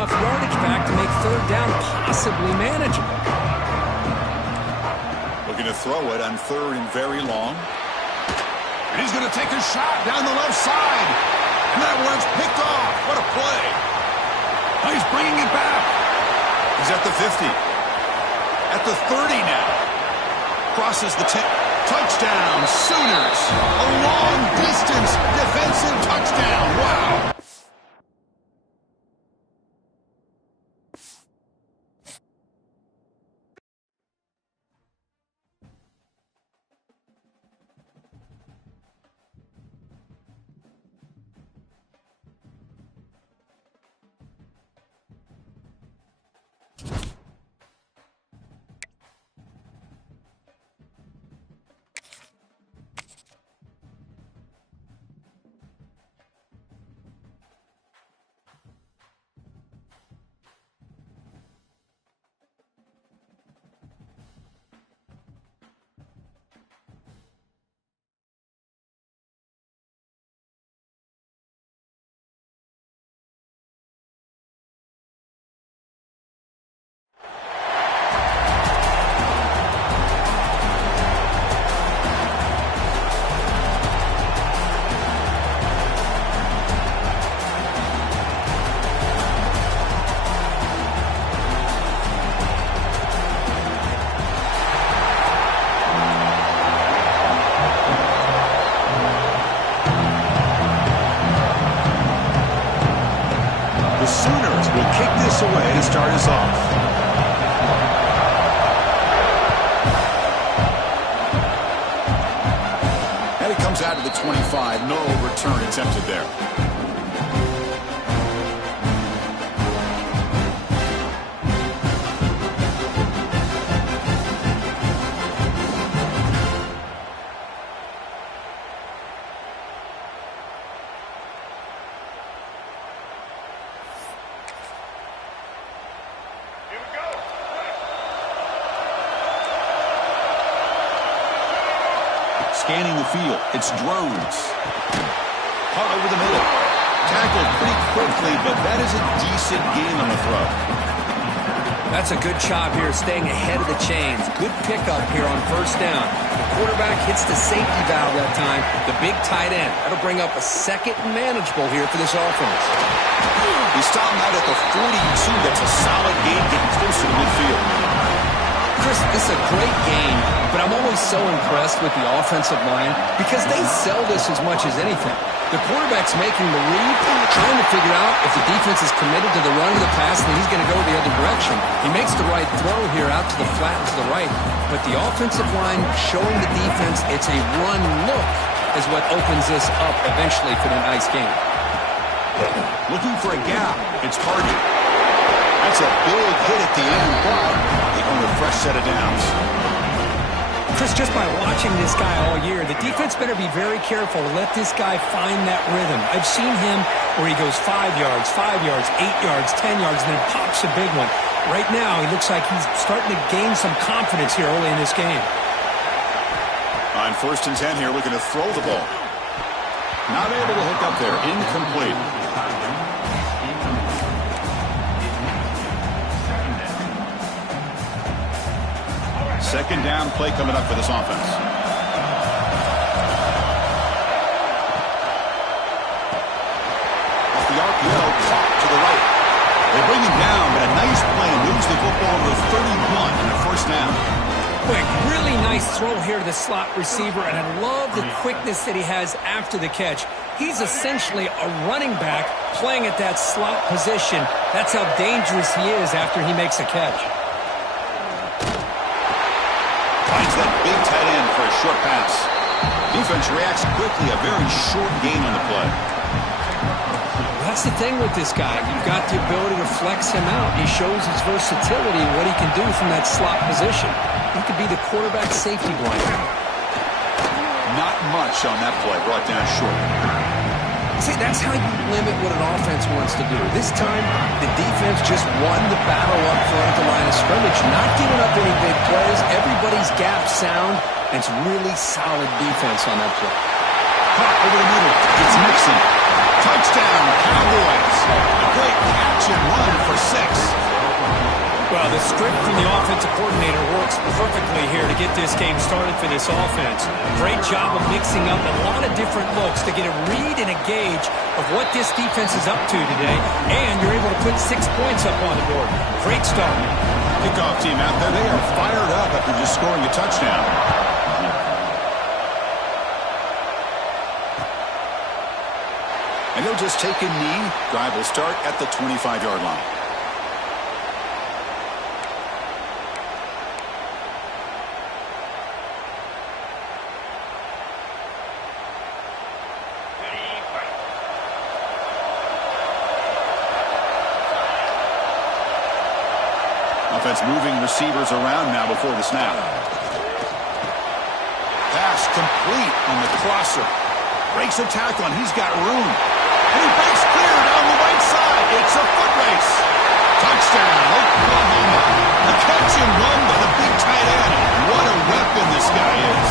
enough yardage back to make third down possibly manageable. Looking to throw it on third and very long. And he's going to take a shot down the left side. And that one's picked off. What a play. Oh, he's bringing it back. He's at the 50. At the 30 now. Crosses the 10. Touchdown, Sooners. A long-distance defensive touchdown. Wow. Away to start us off. And it comes out to the 25. No return attempted there. Scanning the field, it's drones. Caught over the middle. Tackled pretty quickly, but that is a decent gain on the throw. That's a good job here, staying ahead of the chains. Good pickup here on first down. The quarterback hits the safety valve that time, the big tight end. That'll bring up a second and manageable here for this offense. He stopped out at the 42. That's a solid gain, getting closer to midfield. Chris, this is a great game, but I'm always so impressed with the offensive line because they sell this as much as anything. The quarterback's making the read, trying to figure out if the defense is committed to the run or the pass, then he's going to go the other direction. He makes the right throw here out to the flat and to the right, but the offensive line showing the defense it's a run look is what opens this up eventually for the nice game. Looking for a gap. It's Hardy. That's a big hit at the end, but they own a fresh set of downs. Chris, just by watching this guy all year, the defense better be very careful to let this guy find that rhythm. I've seen him where he goes 5 yards, 8 yards, 10 yards, and then pops a big one. Right now, he looks like he's starting to gain some confidence here early in this game. On 1st and 10 here, looking to throw the ball. Not able to hook up there. Incomplete. Second down play coming up for this offense. Off the RPO, top to the right. They bring him down, but a nice play moves the football to the 31 and a first down. Quick, really nice throw here to the slot receiver, and I love the quickness that he has after the catch. He's essentially a running back playing at that slot position. That's how dangerous he is after he makes a catch. Finds that big tight end for a short pass. Defense reacts quickly, a very short gain on the play. That's the thing with this guy. You've got the ability to flex him out. He shows his versatility and what he can do from that slot position. He could be the quarterback safety blanket. Not much on that play, brought down short. See, that's how you limit what an offense wants to do. This time, the defense just won the battle up front at the line of scrimmage, not giving up any big plays. Everybody's gap sound, and it's really solid defense on that play. Caught over the middle. It's Mixon. Touchdown, Cowboys. A great catch and run for Well, the script from the offensive coordinator works perfectly here to get this game started for this offense. Great job of mixing up a lot of different looks to get a read and a gauge of what this defense is up to today, and you're able to put 6 points up on the board. Great start. Kickoff team out there, they are fired up after just scoring a touchdown. And they'll just take a knee. Drive will start at the 25-yard line. Offense moving receivers around now before the snap. Pass complete on the crosser. Breaks a tackle, and he's got room. And he breaks clear down the right side. It's a foot race. Touchdown, Oklahoma. A catch and run by the big tight end. What a weapon this guy is.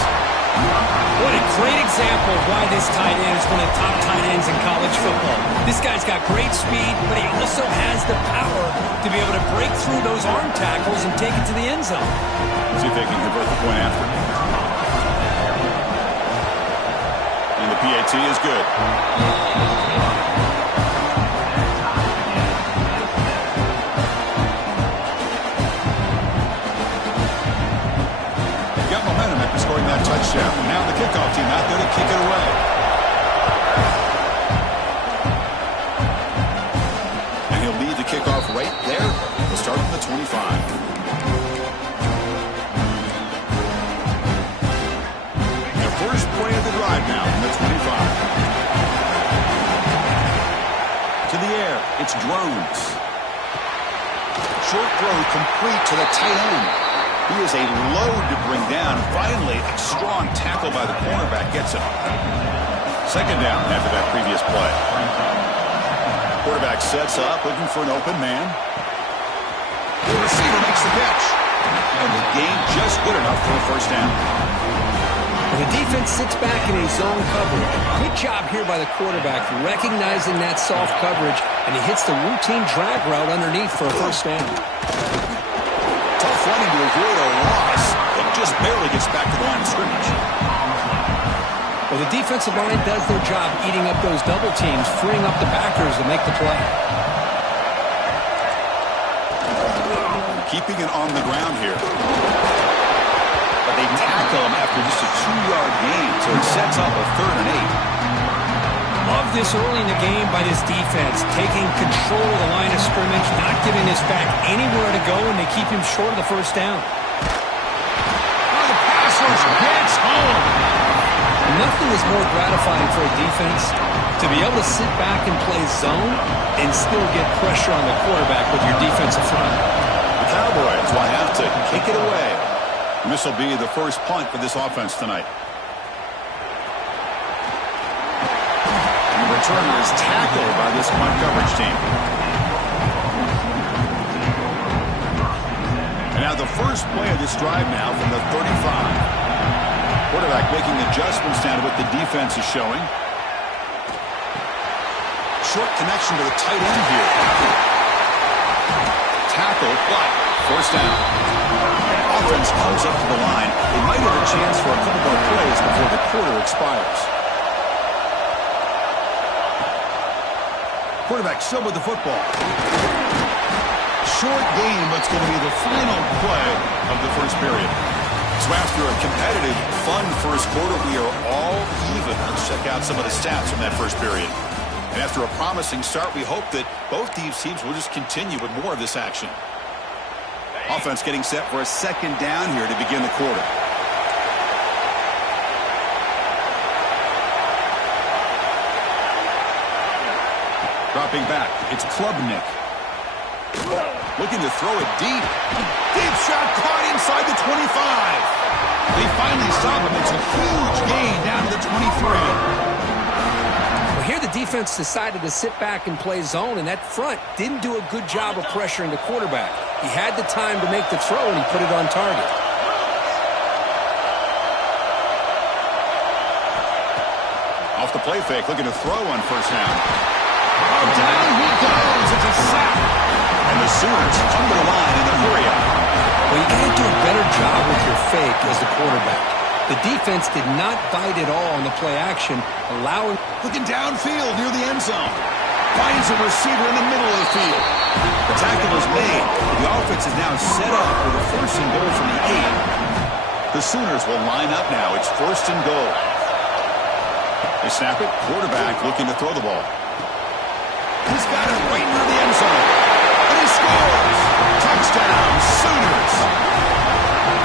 What a great example of why this tight end is one of the top tight ends in college football. This guy's got great speed, but he also has the power to be able to break through those arm tackles and take it to the end zone. See if they can convert the point after. And the PAT is good. Got momentum after scoring that touchdown. Now the kickoff team out there to kick it away. And he'll lead the kickoff right there. We'll start from the 25. First play of the drive now from the 25. To the air, it's Drones. Short throw complete to the tight end. He is a load to bring down. Finally, a strong tackle by the cornerback gets him. Second down after that previous play. Quarterback sets up, looking for an open man. The receiver makes the catch. And the gain just good enough for a first down. The defense sits back in a zone coverage. Good job here by the quarterback, recognizing that soft coverage, and he hits the routine drag route underneath for a first down. Tough running to avoid a loss. It just barely gets back to the line of scrimmage. Well, the defensive line does their job eating up those double teams, freeing up the backers to make the play. Keeping it on the ground here. But they tackle him after just a 2-yard gain, so it sets up a 3rd and 8. Love this early in the game by this defense, taking control of the line of scrimmage, not giving this back anywhere to go, and they keep him short of the first down. Oh, the pass rush gets home. Nothing is more gratifying for a defense to be able to sit back and play zone and still get pressure on the quarterback with your defensive front. The Cowboys will have to kick it away. And this will be the first punt for this offense tonight. And the returner is tackled by this punt coverage team. And now the first play of this drive now from the 35. Quarterback making adjustments down to what the defense is showing. Short connection to the tight end here. Tackle, but first down. Offense comes up to the line. They might have a chance for a couple more plays before the quarter expires. Quarterback still with the football. Short game, but it's going to be the final play of the first period. So after a competitive, fun first quarter, we are all even. Let's check out some of the stats from that first period. And after a promising start, we hope that both these teams will just continue with more of this action. Offense getting set for a second down here to begin the quarter. Dropping back, it's Klubnik. Looking to throw it deep. Deep shot caught inside the 25. They finally stop him. It's a huge gain down to the 23. Well, here the defense decided to sit back and play zone, and that front didn't do a good job of pressuring the quarterback. He had the time to make the throw, and he put it on target. Off the play fake, looking to throw on first down. Oh, down he goes. It's a sack. And the Sooners come to the line in a hurry fake as the quarterback. The defense did not bite at all on the play action, allowing... Looking downfield near the end zone. Finds a receiver in the middle of the field. The tackle is made. The offense is now set up with a first and goal from the 8. The Sooners will line up now. It's first and goal. They snap it. Quarterback looking to throw the ball. He's got it right near the end zone. And he scores! Touchdown, Sooners!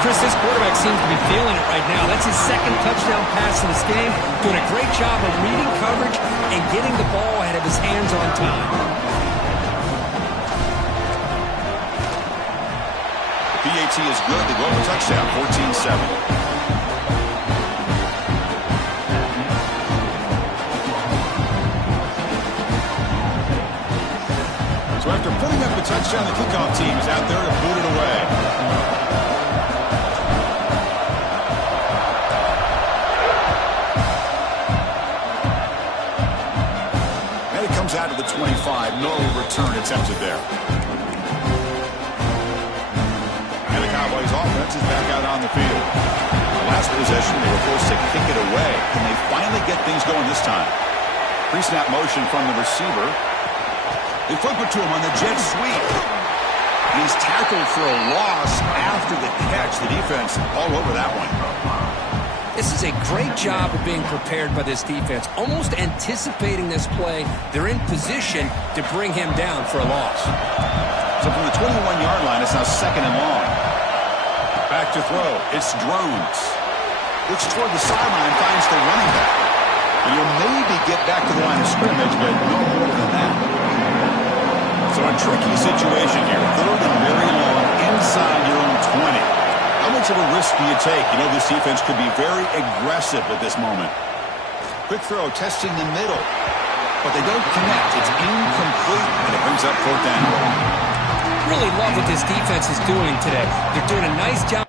Chris, this quarterback seems to be feeling it right now. That's his second touchdown pass in this game. Doing a great job of reading coverage and getting the ball ahead of his hands on time. The PAT is good. They go up a touchdown, 14-7. So after putting up the touchdown, the kickoff team is out there to boot it away. And it comes out to the 25. No return attempted there. And the Cowboys offense is back out on the field. The last possession, they were forced to kick it away. Can they finally get things going this time? Pre-snap motion from the receiver. They flip it to him on the jet sweep. He's tackled for a loss after the catch. The defense all over that one. This is a great job of being prepared by this defense. Almost anticipating this play, they're in position to bring him down for a loss. So from the 21-yard line, it's now second and long. Back to throw. It's Drones. Looks toward the sideline, finds the running back. And he'll maybe get back to the line of scrimmage, but no more than that. So a tricky situation here. Third and very long inside your own 20. How much of a risk do you take? You know, this defense could be very aggressive at this moment. Quick throw, testing the middle. But they don't connect. It's incomplete, and it brings up fourth down. Really love what this defense is doing today. They're doing a nice job.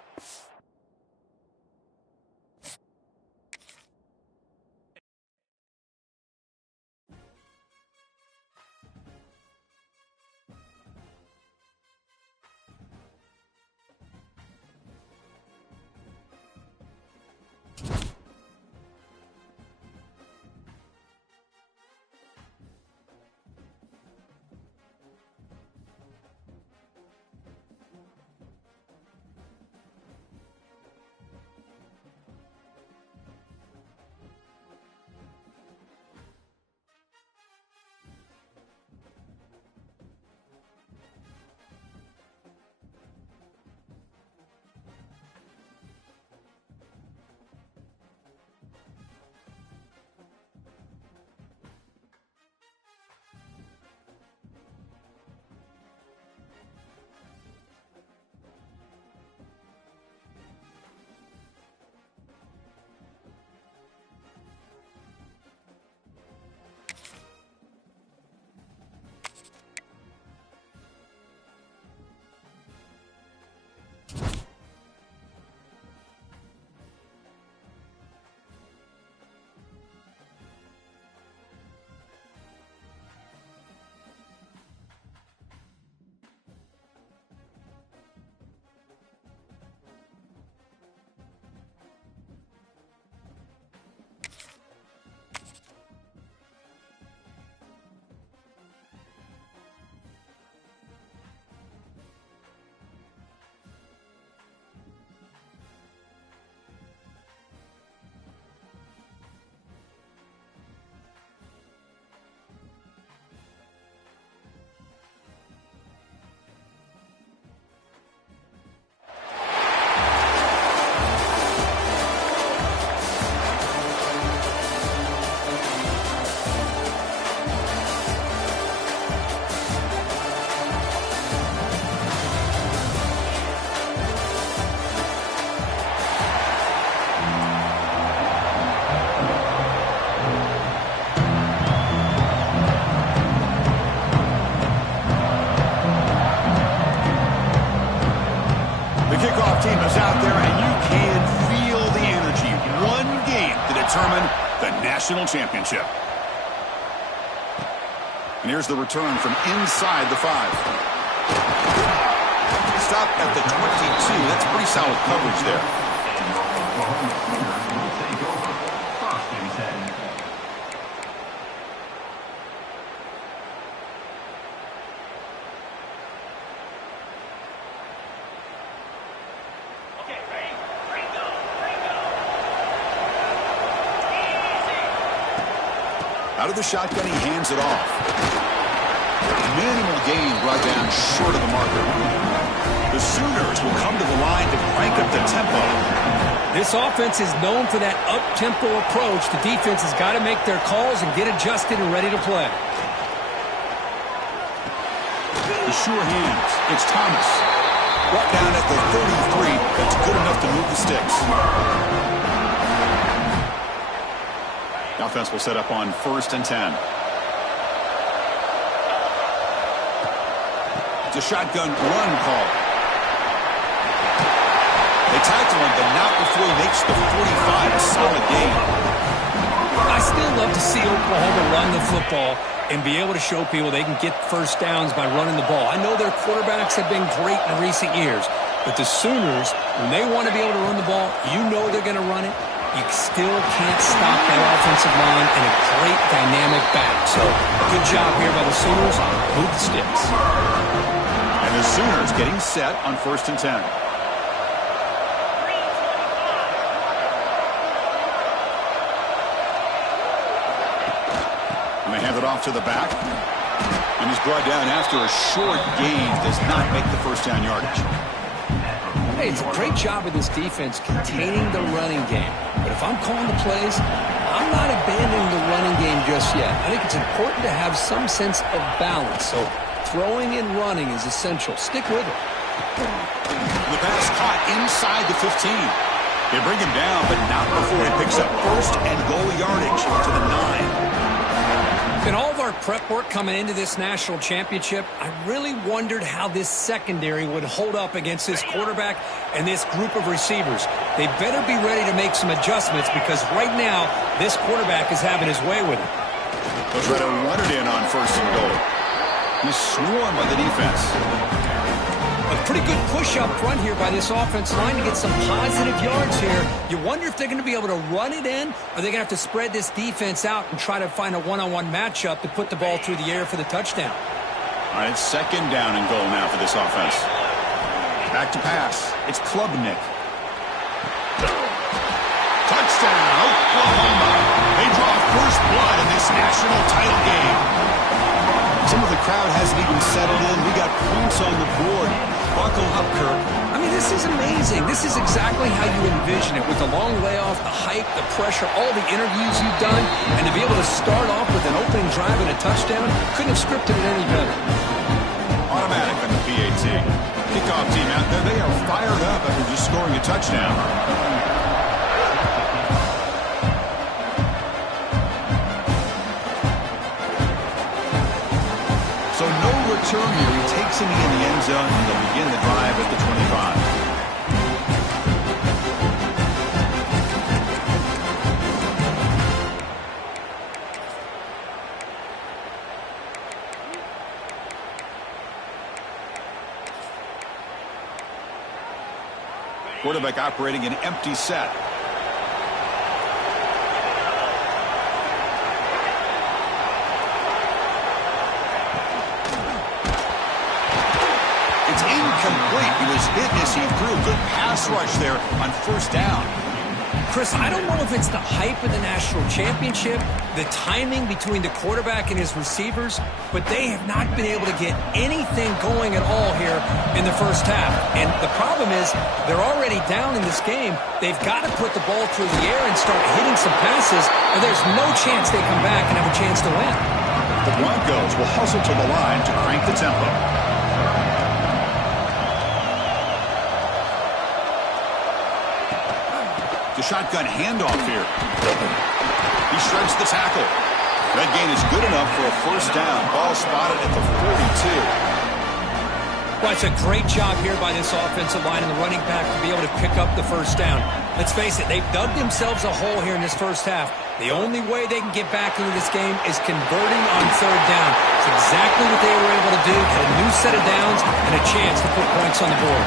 team is out there, and you can feel the energy. One game to determine the national championship. And here's the return from inside the 5. Stop at the 22. That's pretty solid coverage there. Out of the shotgun, he hands it off. Minimal gain brought down short of the marker. The Sooners will come to the line to crank up the tempo. This offense is known for that up-tempo approach. The defense has got to make their calls and get adjusted and ready to play. The sure hands. It's Thomas. Brought down at the 33. That's good enough to move the sticks. The offense will set up on 1st and 10. It's a shotgun run call. They tackle him, but not before he makes the 45. A solid game. I still love to see Oklahoma run the football and be able to show people they can get first downs by running the ball. I know their quarterbacks have been great in recent years, but the Sooners, when they want to be able to run the ball, you know they're going to run it. You still can't stop that offensive line and a great dynamic back. So, good job here by the Sooners. Move the sticks. And the Sooners getting set on 1st and 10. And they hand it off to the back. And he's brought down after a short gain. Does not make the first down yardage. Hey, it's a great job of this defense containing the running game. But if I'm calling the plays, I'm not abandoning the running game just yet. I think it's important to have some sense of balance. So throwing and running is essential. Stick with it. The pass caught inside the 15. They bring him down, but not before he picks up 1st and goal yardage to the 9. In all of our prep work coming into this national championship, I really wondered how this secondary would hold up against this quarterback and this group of receivers. They better be ready to make some adjustments because right now, this quarterback is having his way with it. They'll try to run it in on 1st and goal. He's swarmed by the defense. A pretty good push up front here by this offensive line to get some positive yards here. You wonder if they're going to be able to run it in, or they're going to have to spread this defense out and try to find a one-on-one matchup to put the ball through the air for the touchdown. All right, 2nd down and goal now for this offense. Back to pass. It's Klubnik. Touchdown, Oklahoma. They draw first blood in this national title game. Some of the crowd hasn't even settled in. We got points on the board. Buckle up, Kirk. I mean, this is amazing. This is exactly how you envision it, with the long layoff, the hype, the pressure, all the interviews you've done, and to be able to start off with an opening drive and a touchdown, couldn't have scripted it any better. Automatic on the PAT. Kickoff team out there, they are fired up after just scoring a touchdown. So no return here. He takes him in the end zone, and they'll begin the drive at the 25. Quarterback operating an empty set. Incomplete. He was hit as he threw. Good pass rush there on 1st down. Chris, I don't know if it's the hype of the national championship, the timing between the quarterback and his receivers, but they have not been able to get anything going at all here in the first half. And the problem is they're already down in this game. They've got to put the ball through the air and start hitting some passes, or there's no chance they come back and have a chance to win. The Broncos will hustle to the line to crank the tempo. The shotgun handoff here. He shreds the tackle. That gain is good enough for a 1st down. Ball spotted at the 42. Well, it's a great job here by this offensive line and the running back to be able to pick up the 1st down. Let's face it, they've dug themselves a hole here in this first half. The only way they can get back into this game is converting on 3rd down. It's exactly what they were able to do. Had a new set of downs and a chance to put points on the board.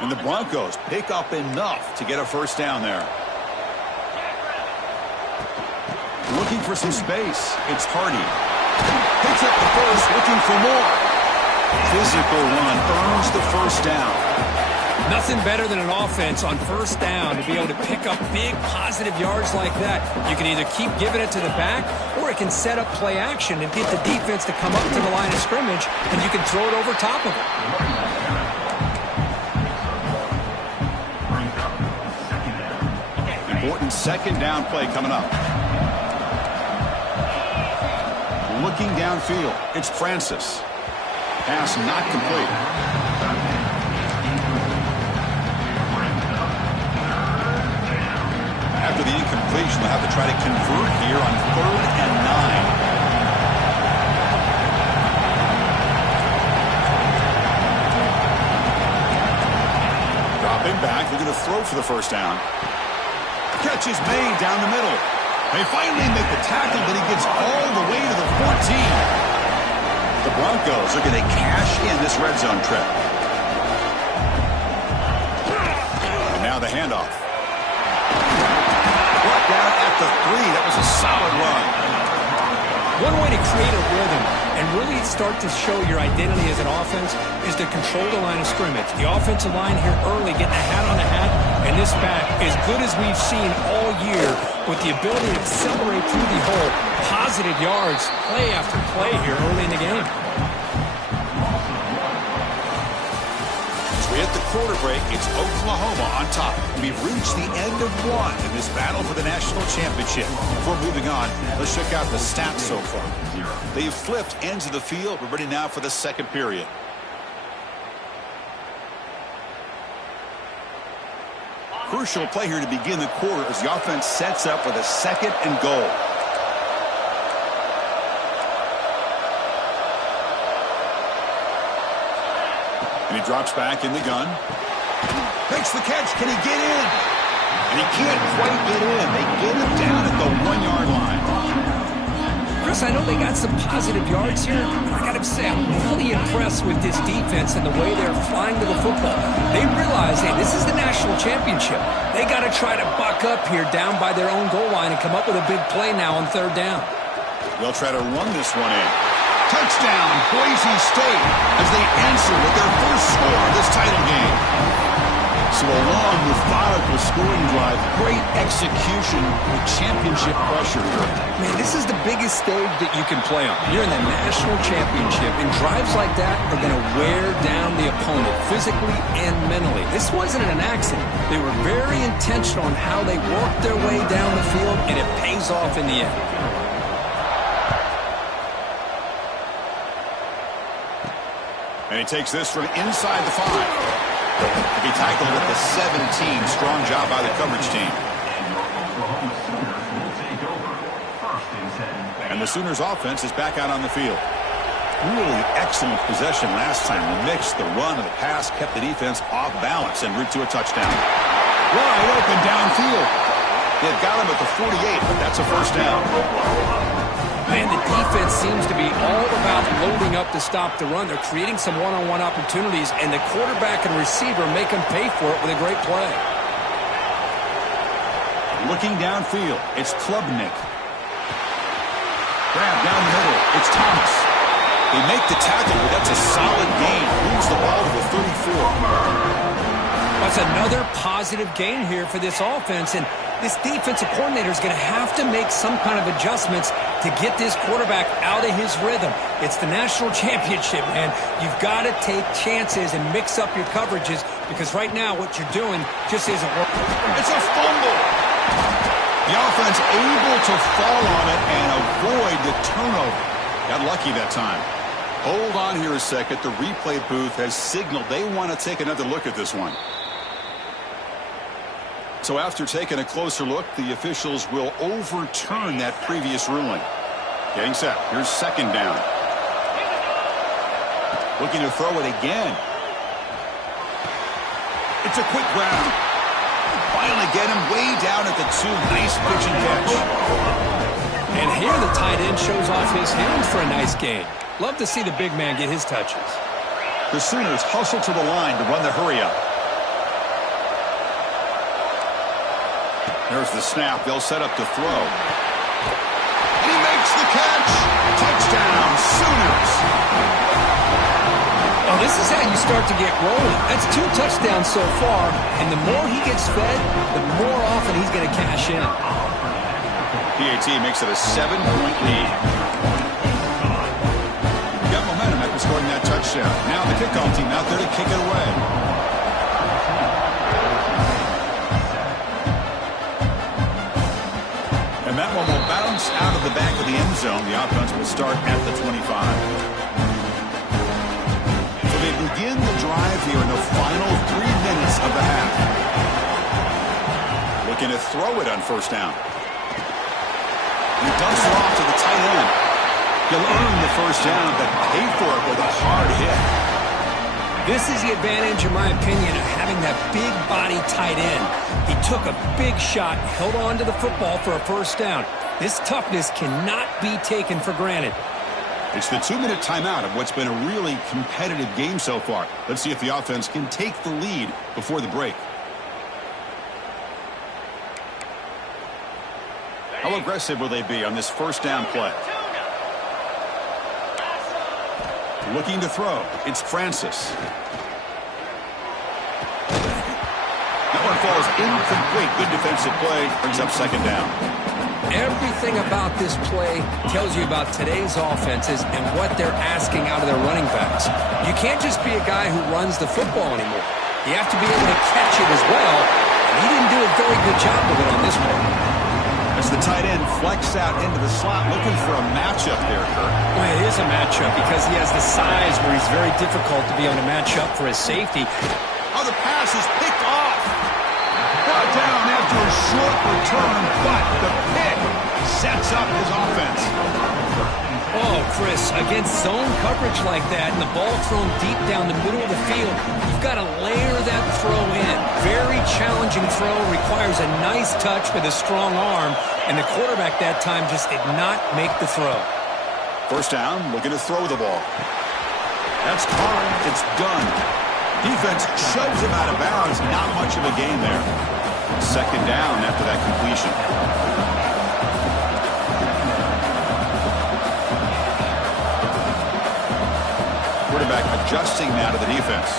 And the Broncos pick up enough to get a 1st down there. Looking for some space. It's Hardy. Picks up the 1st, looking for more. Physical run earns the first down. Nothing better than an offense on first down to be able to pick up big positive yards like that. You can either keep giving it to the back, or it can set up play action and get the defense to come up to the line of scrimmage, and you can throw it over top of it. Important second down play coming up. Looking downfield, it's Francis. Pass not complete. After the incompletion, they'll have to try to convert here on 3rd and 9. Dropping back, they're going to throw for the first down. Catch is made down the middle. They finally make the tackle, but he gets all the way to the 14. The Broncos are going to cash in this red zone trip. And now the handoff. Brought down at the 3. That was a solid run. One way to create a rhythm and really start to show your identity as an offense is to control the line of scrimmage. The offensive line here early getting a hat on a hat, and this back, as good as we've seen all year, with the ability to accelerate through the hole, positive yards, play after play here early in the game. As we hit the quarter break, it's Oklahoma on top. We've reached the end of one in this battle for the national championship. Before moving on, let's check out the stats so far. They've flipped ends of the field. We're ready now for the second period. Crucial play here to begin the quarter as the offense sets up with a 2nd and goal. And he drops back in the gun. Makes the catch. Can he get in? And he can't quite get in. They get him down at the 1-yard line. Chris, I know they got some positive yards here, but I got to say, I'm really impressed with this defense and the way they're flying to the football. They realize, hey, this is the national championship. They got to try to buck up here down by their own goal line and come up with a big play now on 3rd down. They'll try to run this one in. Touchdown, Boise State, as they answer with their first score of this title game. So a long, methodical scoring drive, great execution with championship pressure here. Man, this is the biggest stage that you can play on. You're in the national championship, and drives like that are going to wear down the opponent physically and mentally. This wasn't an accident. They were very intentional on how they worked their way down the field, and it pays off in the end. And he takes this from inside the 5. To be tackled at the 17. Strong job by the coverage team. And the Sooners offense is back out on the field. Really excellent possession last time. The mix, the run, and the pass kept the defense off balance en route to a touchdown. Wide open downfield. They've got him at the 48, but that's a first down. Man, the defense seems to be all about loading up to stop the run. They're creating some one-on-one opportunities, and the quarterback and receiver make them pay for it with a great play. Looking downfield, it's Klubnik. Grab down the middle, it's Thomas. They make the tackle, but that's a solid gain. Moves the ball to the 34. That's another positive gain here for this offense, and this defensive coordinator is going to have to make some kind of adjustments to get this quarterback out of his rhythm. It's the national championship, man. You've got to take chances and mix up your coverages, because right now what you're doing just isn't working. It's a fumble. The offense able to fall on it and avoid the turnover. Got lucky that time. Hold on here a second. The replay booth has signaled they want to take another look at this one. So after taking a closer look, the officials will overturn that previous ruling. Getting set. Here's 2nd down. Looking to throw it again. It's a quick grab. Finally get him way down at the 2. Nice pitch and catch. And here the tight end shows off his hands for a nice gain. Love to see the big man get his touches. The Sooners hustle to the line to run the hurry-up. There's the snap. They'll set up to throw. He makes the catch. Touchdown, Sooners. This is how you start to get rolling. That's 2 touchdowns so far, and the more he gets fed, the more often he's going to cash in. PAT makes it a 7-point lead. Got momentum after scoring that touchdown. Now the kickoff team out there to kick it away. And that one will bounce out of the back of the end zone. The offense will start at the 25. They begin the drive here in the final 3 minutes of the half. Looking to throw it on first down. He dumps it off to the tight end. He'll earn the first down, but pay for it with a hard hit. This is the advantage, in my opinion, of having that big body tight end. He took a big shot, held on to the football for a first down. This toughness cannot be taken for granted. It's the 2-minute timeout of what's been a really competitive game so far. Let's see if the offense can take the lead before the break. How aggressive will they be on this first down play? Looking to throw. It's Francis. That one falls incomplete. Good defensive play. Brings up second down. Everything about this play tells you about today's offenses and what they're asking out of their running backs. You can't just be a guy who runs the football anymore. You have to be able to catch it as well, and he didn't do a very good job of it on this one. As the tight end flexes out into the slot, looking for a matchup there, Kurt. Well, it is a matchup because he has the size where he's very difficult to be able to match up for his safety. Oh, the pass is picked off. Brought down after a short return, but the pick sets up his offense. Oh, Chris, against zone coverage like that and the ball thrown deep down the middle of the field, you've got to layer that throw in. Very challenging throw, requires a nice touch with a strong arm, and the quarterback that time just did not make the throw. First down, looking to throw the ball. That's caught. It's done. Defense shoves him out of bounds. Not much of a gain there. Second down after that completion. Quarterback adjusting now to the defense.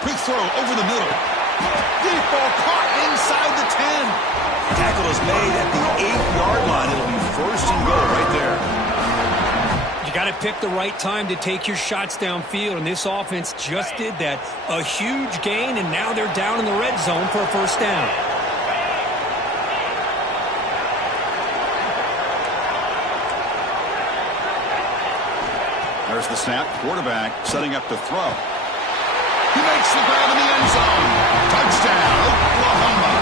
Quick throw over the middle. Deep ball caught inside the 10. Tackle is made at the 8-yard line. It'll be first and goal right there. You got to pick the right time to take your shots downfield, and this offense just did that. A huge gain, and now they're down in the red zone for a first down. There's the snap. Quarterback setting up to throw. He makes the grab in the end zone. Touchdown, Oklahoma.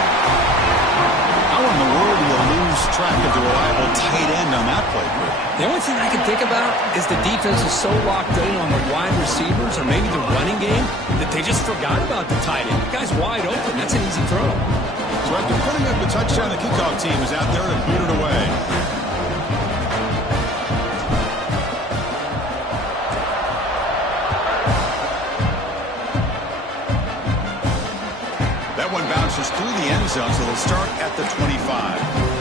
How in the world do you lose track of the reliable tight end on that play, Chris? The only thing I can think about is the defense is so locked in on the wide receivers or maybe the running game that they just forgot about the tight end. The guy's wide open. That's an easy throw. So after putting up the touchdown, the kickoff team is out there to boot it away. That one bounces through the end zone, so they'll start at the 25.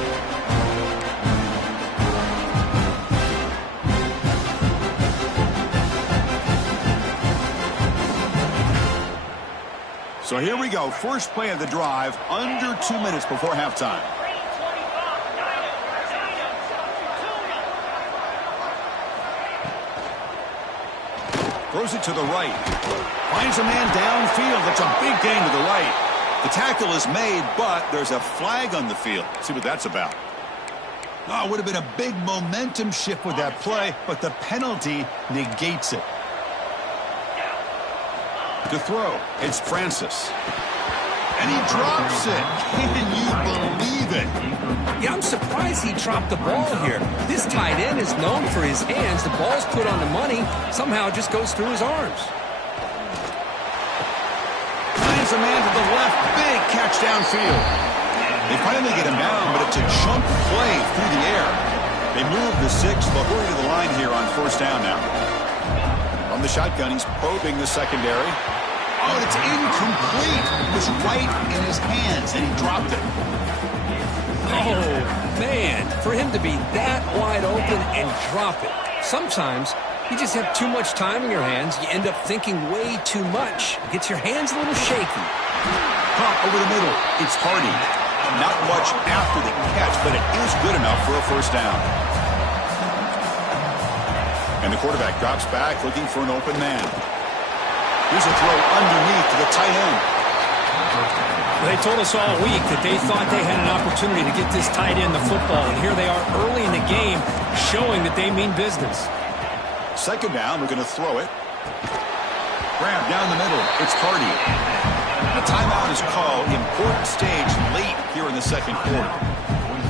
So here we go. First play of the drive, under 2 minutes before halftime. Throws it to the right. Finds a man downfield. That's a big gain to the right. The tackle is made, but there's a flag on the field. Let's see what that's about. Oh, it would have been a big momentum shift with that play, but the penalty negates it. To throw, it's Francis. And he drops it. Can you believe it? Yeah, I'm surprised he dropped the ball here. This tight end is known for his hands. The ball's put on the money. Somehow it just goes through his arms. Finds a man to the left. Big catch downfield. They finally get him down, but it's a chunk play through the air. They move the 6. They'll hurry to the line here on first down now. On the shotgun, he's probing the secondary. Oh, and it's incomplete. It was right in his hands, and he dropped it. Oh, man. For him to be that wide open and drop it. Sometimes You just have too much time in your hands. You end up thinking way too much. Gets your hands a little shaky. Pop over the middle. It's Hardy. Not much after the catch, but it is good enough for a first down. And the quarterback drops back looking for an open man. Here's a throw underneath to the tight end. They told us all week that they thought they had an opportunity to get this tight end the football, and here they are early in the game showing that they mean business. Second down, we're going to throw it. Grab down the middle. It's Hardy. A timeout is called. Important stage late here in the second quarter.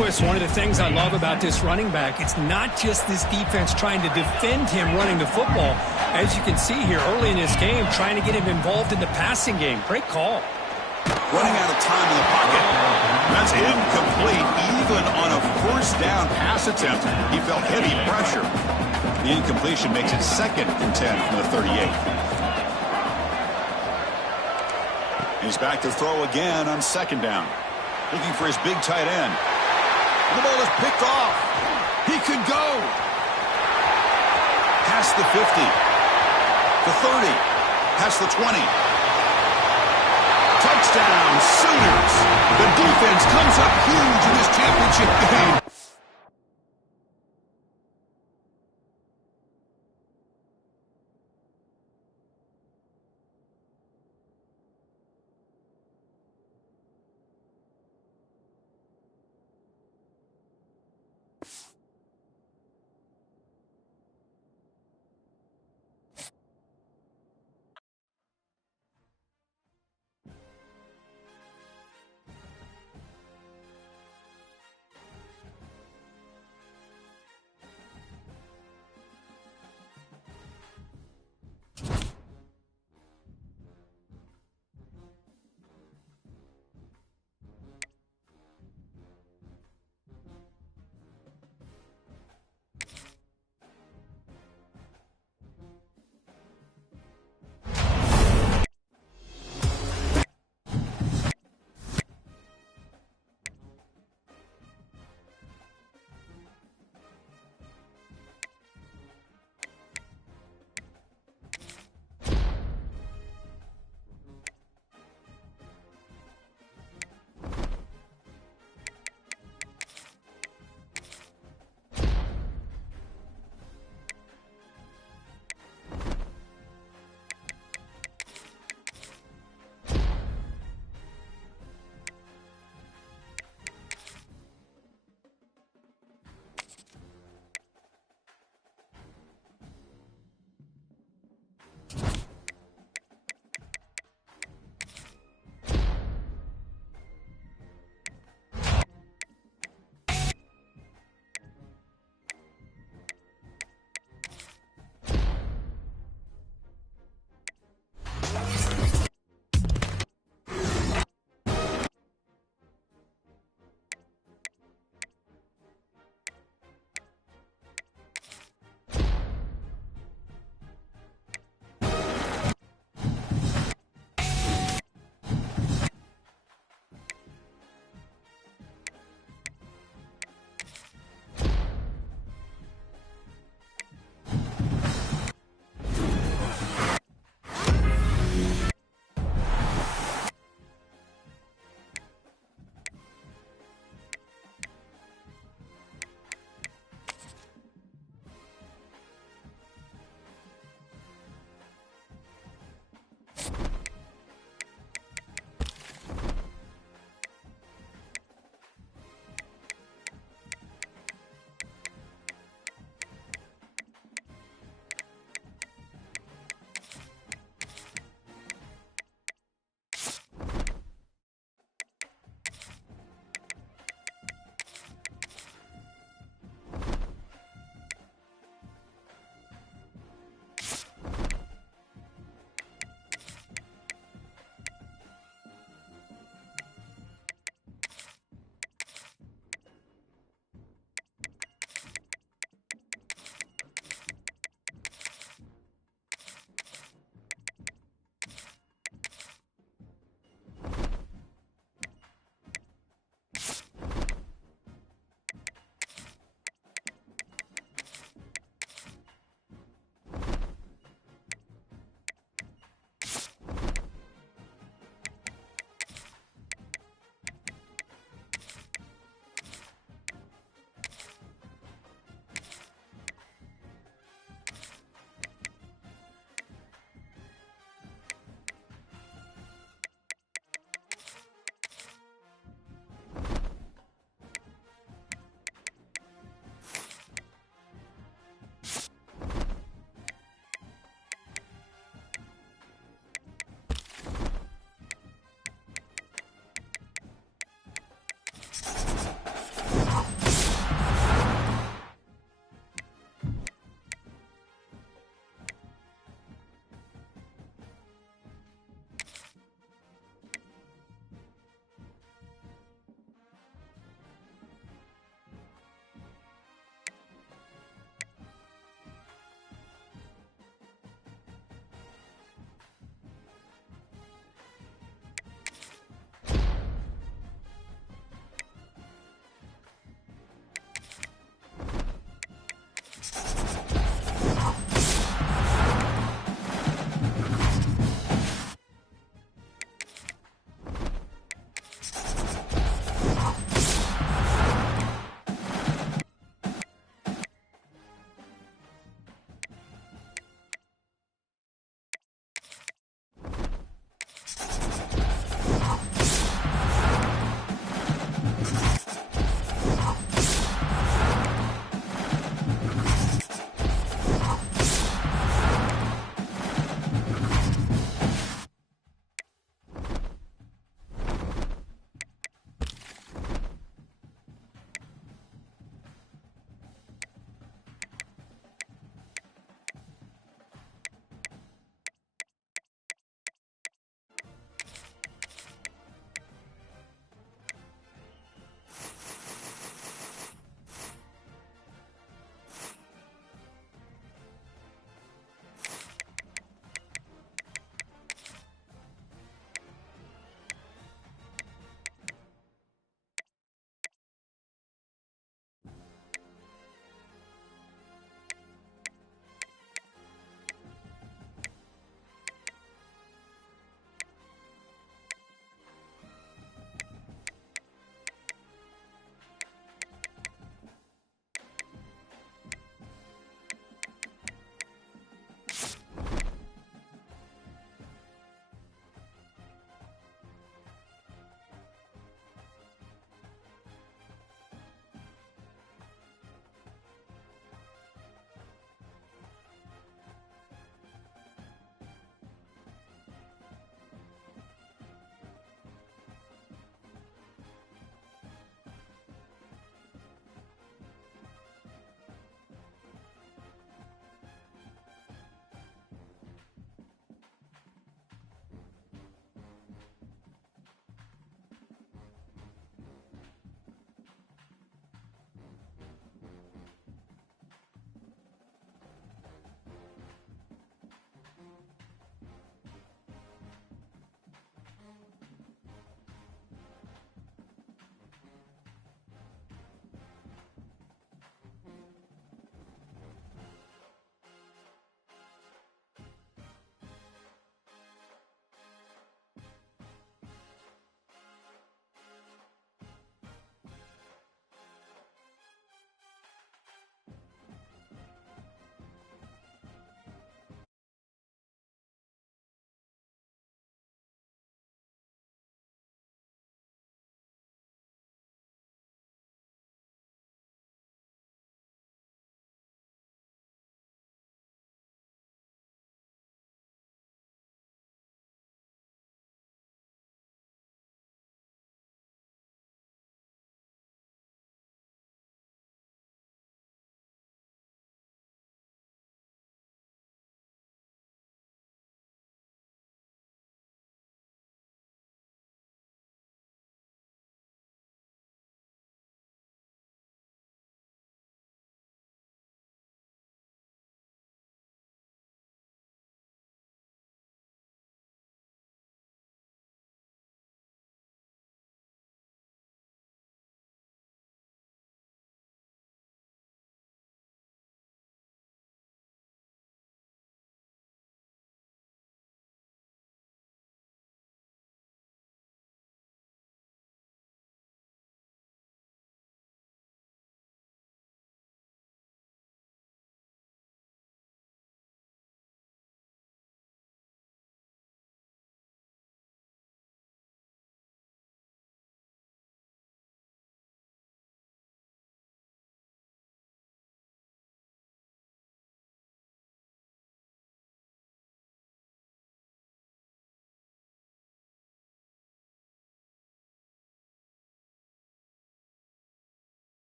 Well, it's one of the things I love about this running back. It's not just this defense trying to defend him running the football. As you can see here early in this game, trying to get him involved in the passing game. Great call. Running out of time in the pocket. That's incomplete. Even on a first down pass attempt, he felt heavy pressure. The incompletion makes it 2nd and 10 from the 38. He's back to throw again on 2nd down. Looking for his big tight end. The ball is picked off. He could go. Past the 50. The 30. Past the 20. Touchdown, Sooners. The defense comes up huge in this championship game.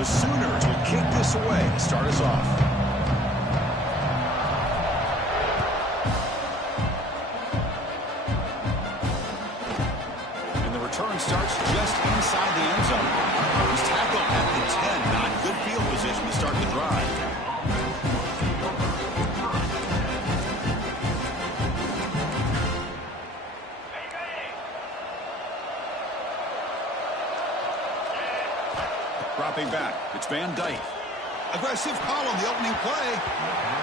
The Sooners will kick this away to start us off. And the return starts just inside the end zone. He's tackled at the 10. Not good field position to start the drive. Dropping back, it's Van Dyke. Aggressive call on the opening play.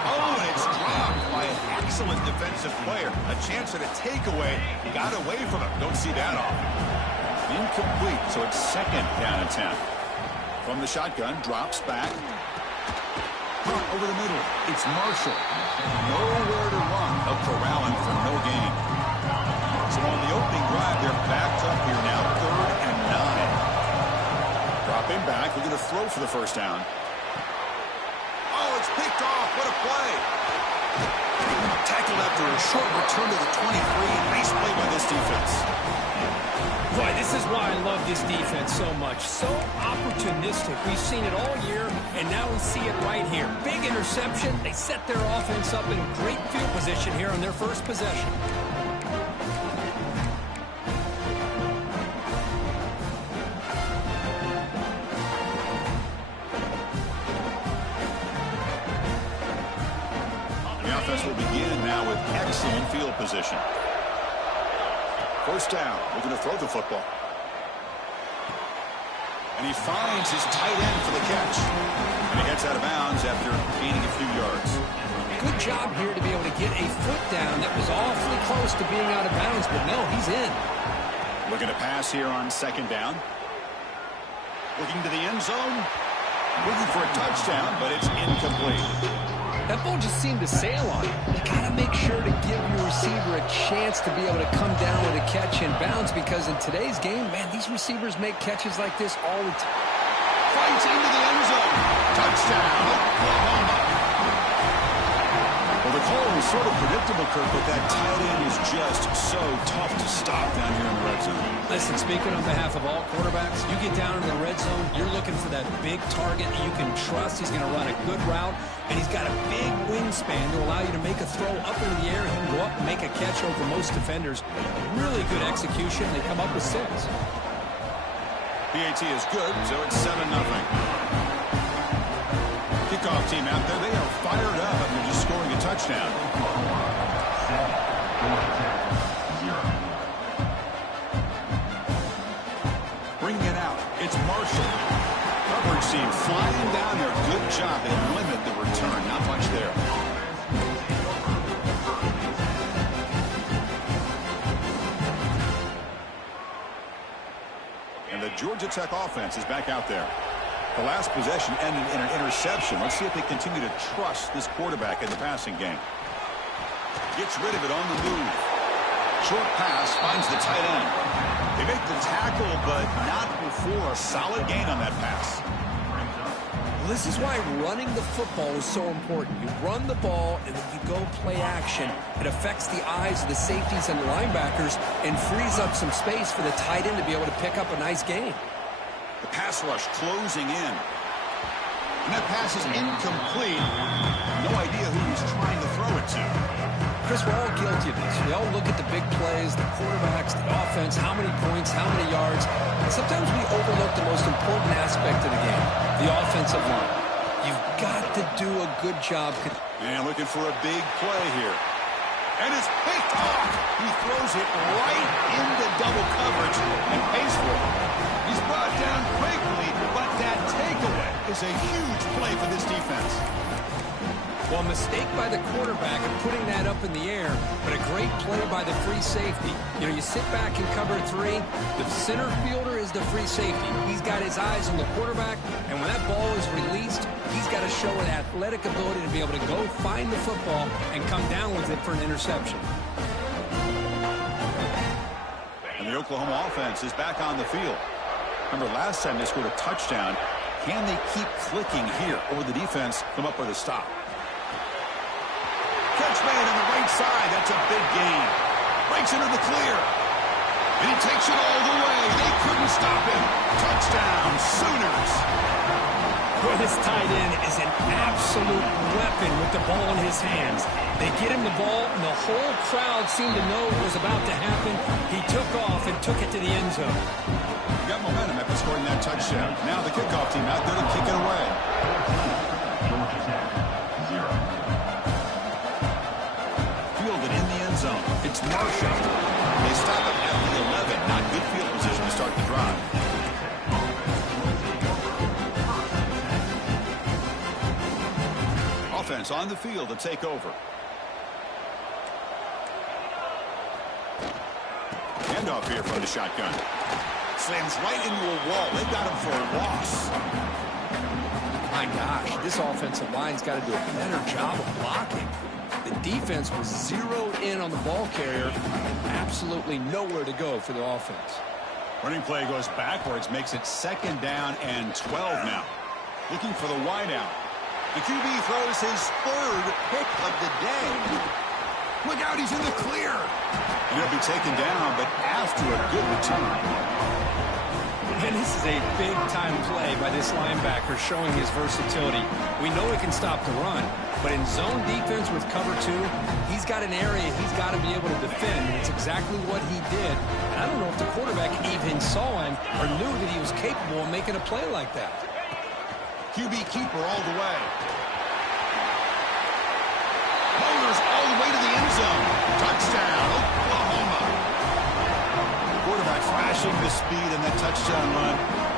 Oh, and it's dropped by an excellent defensive player. A chance at a takeaway. Got away from him. Don't see that often. Incomplete, so it's second down and 10. From the shotgun, drops back. Over the middle, it's Marshall. Nowhere to run. Up corralling for no gain. So on the opening drive, they're backed up here now, 3rd and 9. Dropping back, looking to throw for the first down. Oh, it's picked off. What a play. Tackled after a short return to the 23. Nice play by this defense. Boy, this is why I love this defense so much. So opportunistic. We've seen it all year, and now we see it right here. Big interception. They set their offense up in great field position here on their first possession. Will begin now with excellent field position. First down, looking to throw the football. And he finds his tight end for the catch. And he gets out of bounds after gaining a few yards. Good job here to be able to get a foot down. That was awfully close to being out of bounds, but no, he's in. Looking to pass here on second down. Looking to the end zone. Looking for a touchdown, but it's incomplete. That ball just seemed to sail on him. You got to make sure to give your receiver a chance to be able to come down with a catch and bounce, because in today's game, man, these receivers make catches like this all the time. Fights into the end zone. Touchdown, Oklahoma. Well, the call was sort of predictable, Kirk, but that tight end is just so tough to stop down here in the red zone. Listen, speaking on behalf of all quarterbacks, you get down in the red zone, you're looking for that big target that you can trust. He's going to run a good route, and he's got a big wingspan to allow you to make a throw up into the air. He can go up and make a catch over most defenders. Really good execution. They come up with 6. PAT is good, so it's 7-0. Kickoff team out there, they are fired up after just scoring a touchdown. Bringing it out, it's Marshall. Coverage team flying down there. Good job. They limit the return. Not much there. And the Georgia Tech offense is back out there. The last possession ended in an interception. Let's see if they continue to trust this quarterback in the passing game. Gets rid of it on the move. Short pass finds the tight end. They make the tackle, but not before a solid gain on that pass. Well, this is why running the football is so important. You run the ball, and then you go play action. It affects the eyes of the safeties and linebackers and frees up some space for the tight end to be able to pick up a nice gain. The pass rush closing in. And that pass is incomplete. No idea who he's trying to throw it to. Chris, we're all guilty of this. We all look at the big plays, the quarterbacks, the offense, how many points, how many yards. And sometimes we overlook the most important aspect of the game, the offensive line. You've got to do a good job. And looking for a big play here. And it's picked off. He throws it right into double coverage and pays for it. He's brought down quickly, but that takeaway is a huge play for this defense. Well, a mistake by the quarterback of putting that up in the air, but a great play by the free safety. You know, you sit back in cover 3, the center fielder is the free safety. He's got his eyes on the quarterback, and when that ball is released, he's got to show an athletic ability to be able to go find the football and come down with it for an interception. And the Oklahoma offense is back on the field. Remember, last time they scored a touchdown. Can they keep clicking here, or will the defense come up with a stop? Catch made on the right side. That's a big gain. Breaks into the clear. And he takes it all the way. They couldn't stop him. Touchdown, Sooners. Boy, this tight end is an absolute weapon with the ball in his hands. They get him the ball, and the whole crowd seemed to know what was about to happen. He took off and took it to the end zone. Got momentum after scoring that touchdown. Now the kickoff team out there to kick it away. Fielded in the end zone. It's Marshall. They stop it at the 11. Not good field position to start the drive. Offense on the field to take over. Handoff here from the shotgun. Slams right into a wall. They got him for a loss. My gosh, this offensive line's got to do a better job of blocking. The defense was zeroed in on the ball carrier. Absolutely nowhere to go for the offense. Running play goes backwards, makes it 2nd down and 12 now. Looking for the wideout. The QB throws his 3rd pick of the day. Look out, he's in the clear. And he'll be taken down, but after a good return. And this is a big-time play by this linebacker showing his versatility. We know he can stop the run, but in zone defense with cover 2, he's got an area he's got to be able to defend, and it's exactly what he did. And I don't know if the quarterback even saw him or knew that he was capable of making a play like that. QB keeper all the way. Bowlers all the way to the end zone. Touchdown, Oklahoma. Quarterback flashing the speed in that touchdown run.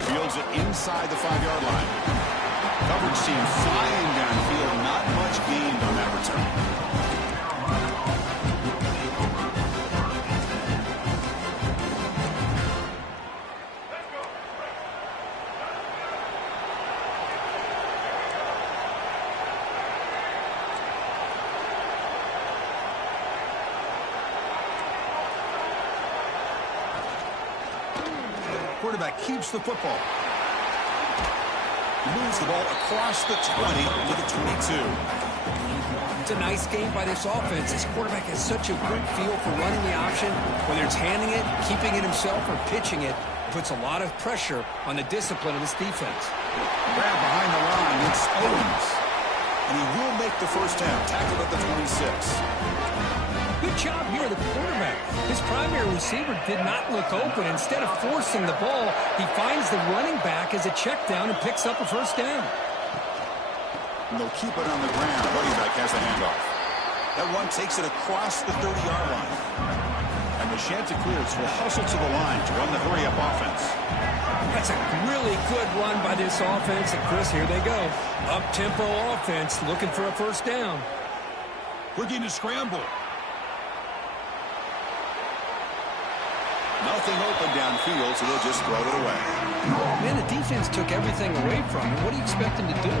Fields it inside the 5-yard line. Coverage team flying downfield. Not much gained on that return. Quarterback keeps the football. Moves the ball across the 20 to the 22. It's a nice game by this offense. This quarterback has such a good feel for running the option. Whether it's handing it, keeping it himself, or pitching it, puts a lot of pressure on the discipline of this defense. Grab behind the line. It's Owens. And he will make the first down. Tackled at the 26. Good job here, the quarterback. His primary receiver did not look open. Instead of forcing the ball, he finds the running back as a check down and picks up a first down. And they'll keep it on the ground. Running back has a handoff. That run takes it across the 30-yard line. And the Chanticleers will hustle to the line to run the hurry-up offense. That's a really good run by this offense. And Chris, here they go. Up-tempo offense looking for a first down. Looking to scramble. Nothing open downfield, so they'll just throw it away. Man, the defense took everything away from him. What do you expect him to do?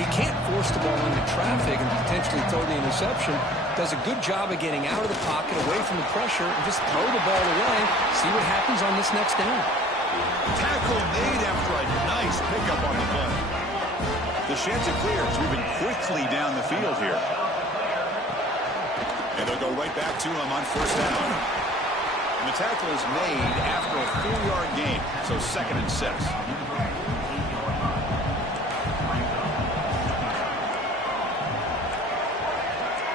He can't force the ball into traffic and potentially throw the interception. Does a good job of getting out of the pocket, away from the pressure, and just throw the ball away. See what happens on this next down. Tackle made after a nice pickup on the play. The Chanticleers moving quickly down the field here. And they'll go right back to him on first down. And the tackle is made after a 4-yard gain, so 2nd and 6.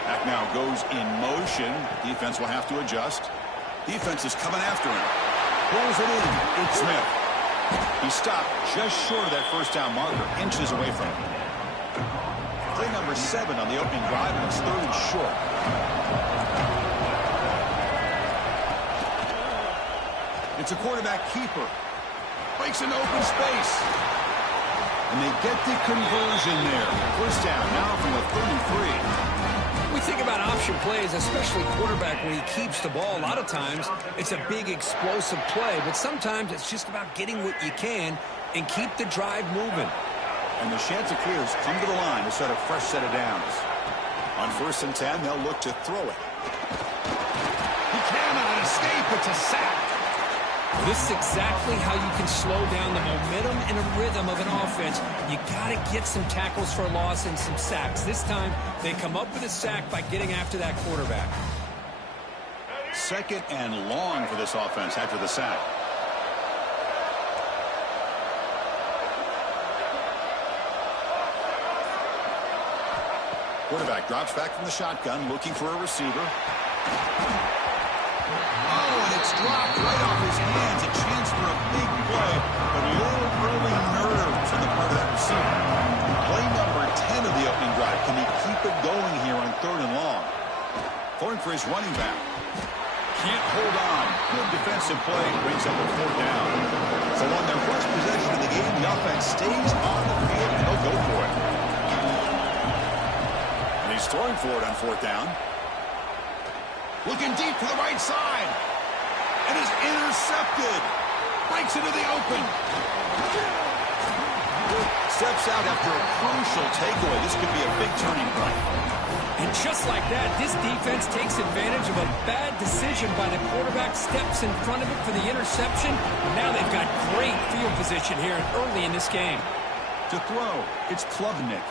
Back now goes in motion. Defense will have to adjust. Defense is coming after him. Pulls it in. It's Smith. He stopped just short of that first down marker, inches away from it. Play number 7 on the opening drive, and it's 3rd and short. It's a quarterback keeper. Breaks into open space. And they get the conversion there. First down now from the 33. We think about option plays, especially quarterback, when he keeps the ball. A lot of times, it's a big, explosive play. But sometimes it's just about getting what you can and keep the drive moving. And the Chanticleers come to the line to set a fresh set of downs. On 1st and 10, they'll look to throw it. He cannot escape. It's a sack. This is exactly how you can slow down the momentum and a rhythm of an offense. You got to get some tackles for a loss and some sacks. This time, they come up with a sack by getting after that quarterback. 2nd and long for this offense after the sack. Quarterback drops back from the shotgun, looking for a receiver. Oh, and it's dropped right off his hands. A chance for a big play, but a little early nerves on the part of that receiver. Play number 10 of the opening drive. Can he keep it going here on 3rd and long? Throwing for his running back. Can't hold on. Good defensive play. Brings up a 4th down. So on their first possession of the game, the offense stays on the field, and they'll go for it. And he's throwing for it on 4th down. Looking deep to the right side. And is intercepted. Breaks into the open. Steps out after a crucial takeaway. This could be a big turning point. And just like that, this defense takes advantage of a bad decision by the quarterback, steps in front of it for the interception. Now they've got great field position here early in this game. To throw, it's Klubnik.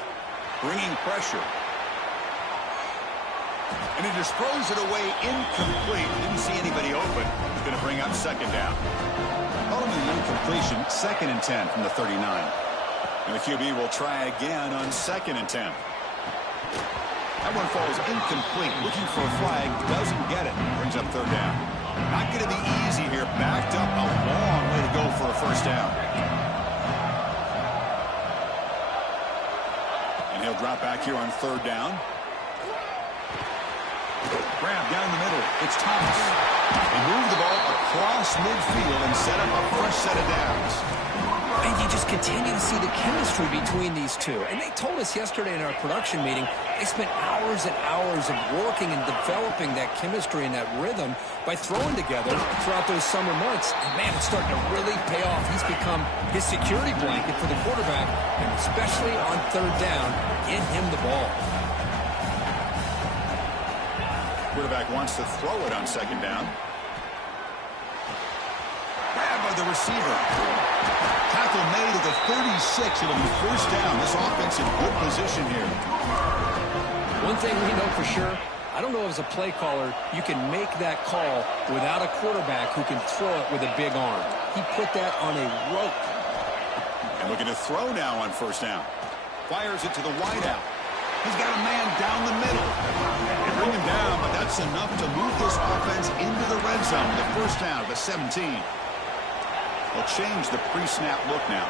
Bringing pressure. And he just throws it away incomplete. Didn't see anybody open. He's going to bring up 2nd down. Following the incompletion, 2nd and 10 from the 39. And the QB will try again on 2nd and 10. That one falls incomplete. Looking for a flag. Doesn't get it. Brings up 3rd down. Not going to be easy here. Backed up a long way to go for a first down. And he'll drop back here on 3rd down. grab down the middle. It's Thomas. They move the ball across midfield and set up a fresh set of downs. And you just continue to see the chemistry between these two. And they told us yesterday in our production meeting, they spent hours and hours of working and developing that chemistry and that rhythm by throwing together throughout those summer months. And, man, it's starting to really pay off. He's become his security blanket for the quarterback, and especially on third down, get him the ball. Quarterback wants to throw it on second down. Grab by the receiver. Tackle made at the 36. It'll be first down. This offense in good position here. One thing we know for sure, I don't know as a play caller, you can make that call without a quarterback who can throw it with a big arm. He put that on a rope. And looking to throw now on first down. Fires it to the wideout. He's got a man down the middle. They bring him down, but that's enough to move this offense into the red zone. The first down at the 17. They'll change the pre-snap look now.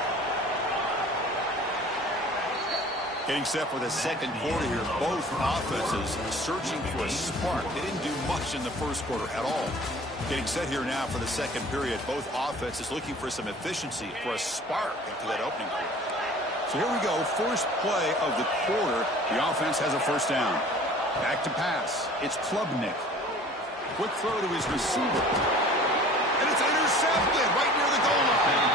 Getting set for the second quarter here. Both offenses searching for a spark. They didn't do much in the first quarter at all. Getting set here now for the second period. Both offenses looking for some efficiency, for a spark after that opening quarter. So here we go. First play of the quarter. The offense has a first down. Back to pass. It's Klubnik. Quick throw to his receiver. And it's intercepted right near the goal line.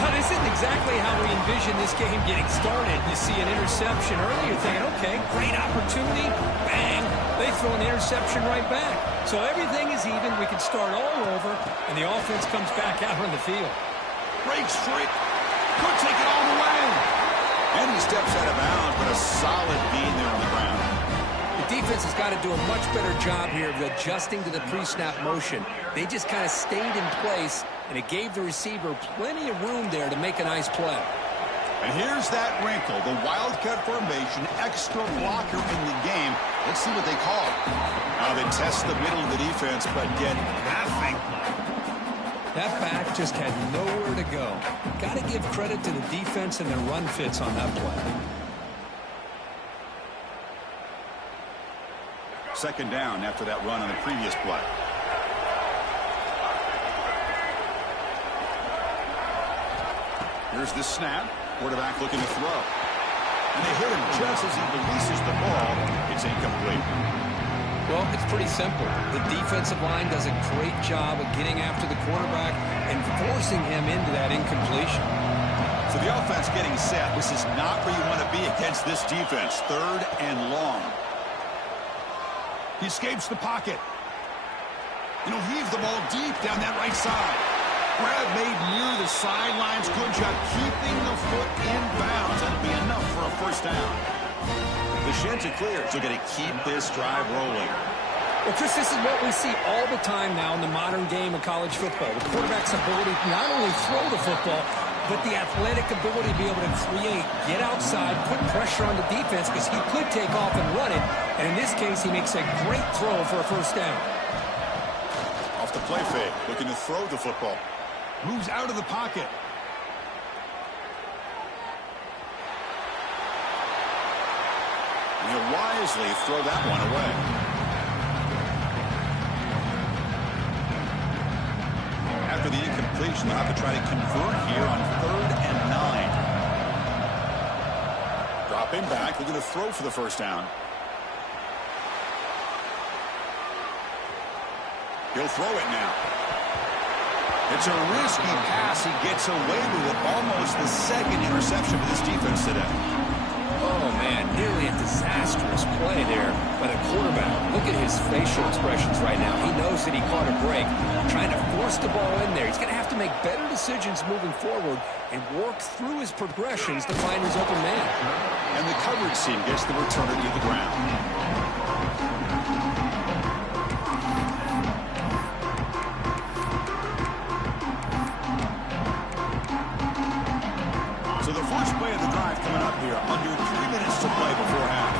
Well, this isn't exactly how we envision this game getting started. You see an interception early, you're thinking, okay, great opportunity. Bang. They throw an interception right back. So everything is even. We can start all over, and the offense comes back out on the field. Breaks free. Could take it all the way. And he steps out of bounds, but a solid gain there on the ground. The defense has got to do a much better job here of adjusting to the pre-snap motion. They just kind of stayed in place, and it gave the receiver plenty of room there to make a nice play. And here's that wrinkle, the wildcat formation, extra blocker in the game. Let's see what they call. Now they test the middle of the defense, but get nothing. That back just had nowhere to go. Got to give credit to the defense and their run fits on that play. Second down after that run on the previous play. Here's the snap. Quarterback looking to throw. And they hit him just as he releases the ball. It's incomplete. Well, it's pretty simple. The defensive line does a great job of getting after the quarterback and forcing him into that incompletion. So the offense getting set. This is not where you want to be against this defense. Third and long. He escapes the pocket. And he'll heave the ball deep down that right side. Grab made near the sidelines. Good job keeping the foot in bounds. That'll be enough for a first down. The sheds are clear, so going to keep this drive rolling. Well, Chris, this is what we see all the time now in the modern game of college football. The quarterback's ability to not only throw the football, but the athletic ability to be able to create, get outside, put pressure on the defense, because he could take off and run it. And in this case, he makes a great throw for a first down. Off the play fake, looking to throw the football. Moves out of the pocket. And he'll wisely throw that one away. After the incompletion, they'll have to try to convert here on 3rd and 9. Dropping back, looking to throw for the first down. He'll throw it now. It's a risky pass. He gets away with it. Almost the second interception for this defense today. Oh, man, nearly a disastrous play there by the quarterback. Look at his facial expressions right now. He knows that he caught a break, trying to force the ball in there. He's going to have to make better decisions moving forward and work through his progressions to find his open man. And the coverage team gets the returner to the ground. So the first play of the drive coming up here. Under 3 minutes to play before half.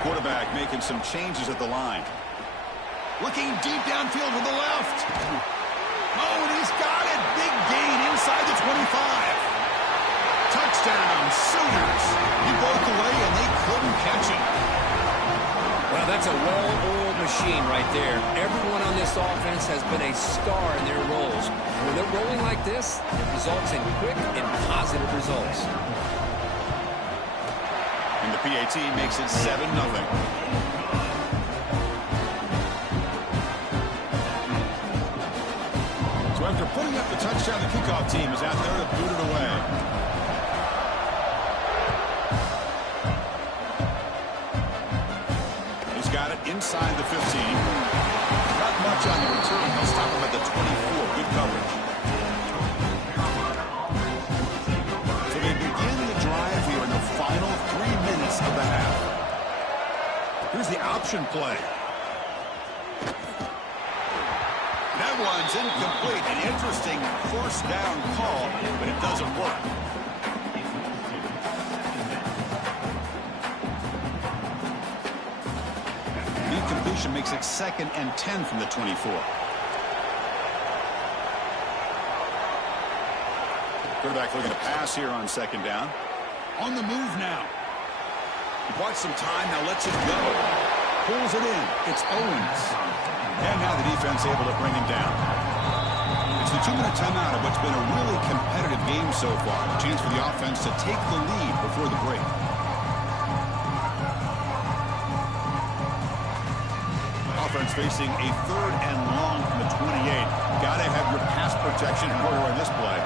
Quarterback making some changes at the line. Looking deep downfield with the left. Oh, and he's got it. Big gain inside the 25. Touchdown, Sooners. He broke away, and they couldn't catch him. Well, that's a well-oiled machine right there. Everyone on this offense has been a star in their roles. When they're rolling like this, it results in quick and positive results. And the PAT makes it 7-0. So after putting up the touchdown, the kickoff team is out there to boot it away. He's got it inside the 15. Not much on the return. They'll stop him at the 24. Good coverage. So they begin the drive here in the final 3 minutes of the half. Here's the option play. That one's incomplete. An interesting first down call, but it doesn't work. The incompletion makes it 2nd and 10 from the 24. Quarterback looking to pass here on 2nd down. On the move now. He bought some time, now lets it go. Pulls it in. It's Owens. And now the defense able to bring him down. It's the 2-minute timeout of what's been a really competitive game so far. A chance for the offense to take the lead before the break. Offense facing a 3rd and long from the 28. Got to have your pass protection in order on this play.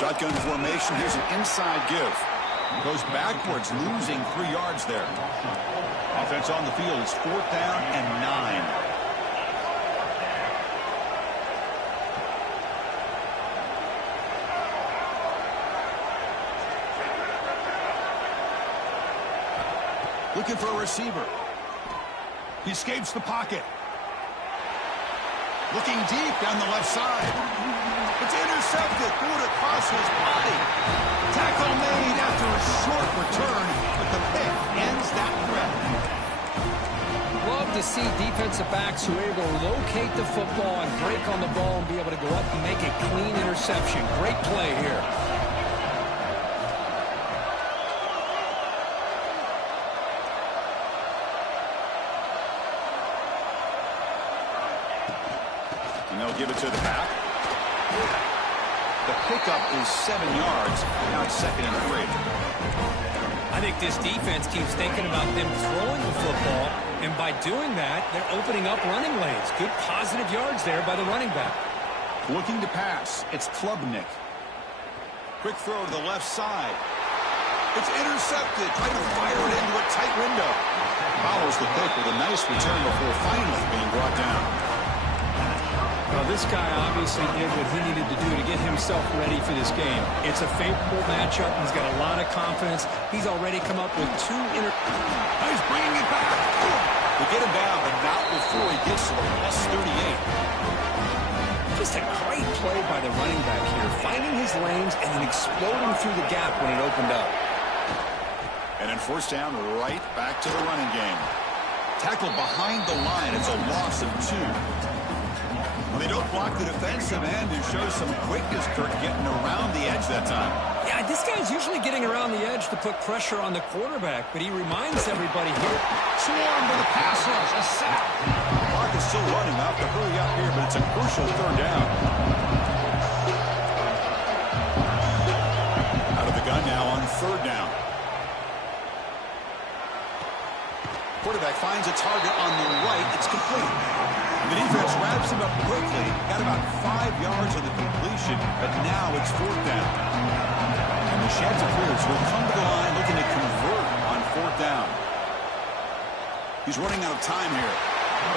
Shotgun formation. Here's an inside give. Goes backwards, losing 3 yards there. Offense on the field. It's 4th down and 9. Looking for a receiver. He escapes the pocket. Looking deep down the left side. It's intercepted. Threw it across his body. Tackle made after a short return, but the pick ends that threat. Love to see defensive backs who are able to locate the football and break on the ball and be able to go up and make a clean interception. Great play here. And they'll give it to the back. The pickup is 7 yards. Now it's 2nd and 3. I think this defense keeps thinking about them throwing the football, and by doing that, they're opening up running lanes. Good positive yards there by the running back. Looking to pass. It's Klubnik. Quick throw to the left side. It's intercepted. Trying to fire it into a tight window. Follows the pick with a nice return before finally being brought down. Well, this guy obviously did what he needed to do to get himself ready for this game. It's a favorable matchup. He's got a lot of confidence. He's already come up with 2 He's bringing it back. They get him down, but not before he gets to the +38. Just a great play by the running back here, finding his lanes and then exploding through the gap when it opened up. And then 4th down, right back to the running game. Tackle behind the line. It's a loss of 2. Well, they don't block the defensive end and show some quickness, Kirk, getting around the edge that time. Yeah, this guy's usually getting around the edge to put pressure on the quarterback, but he reminds everybody here. Swarm with a pass rush, a sack. The clock is still running. Off to hurry up here, but it's a crucial 3rd down. Out of the gun now on 3rd down. Quarterback finds a target on the right. It's complete. The defense wraps him up quickly. Got about 5 yards on the completion, but now it's 4th down. And the Chanticleers will come to the line looking to convert on 4th down. He's running out of time here,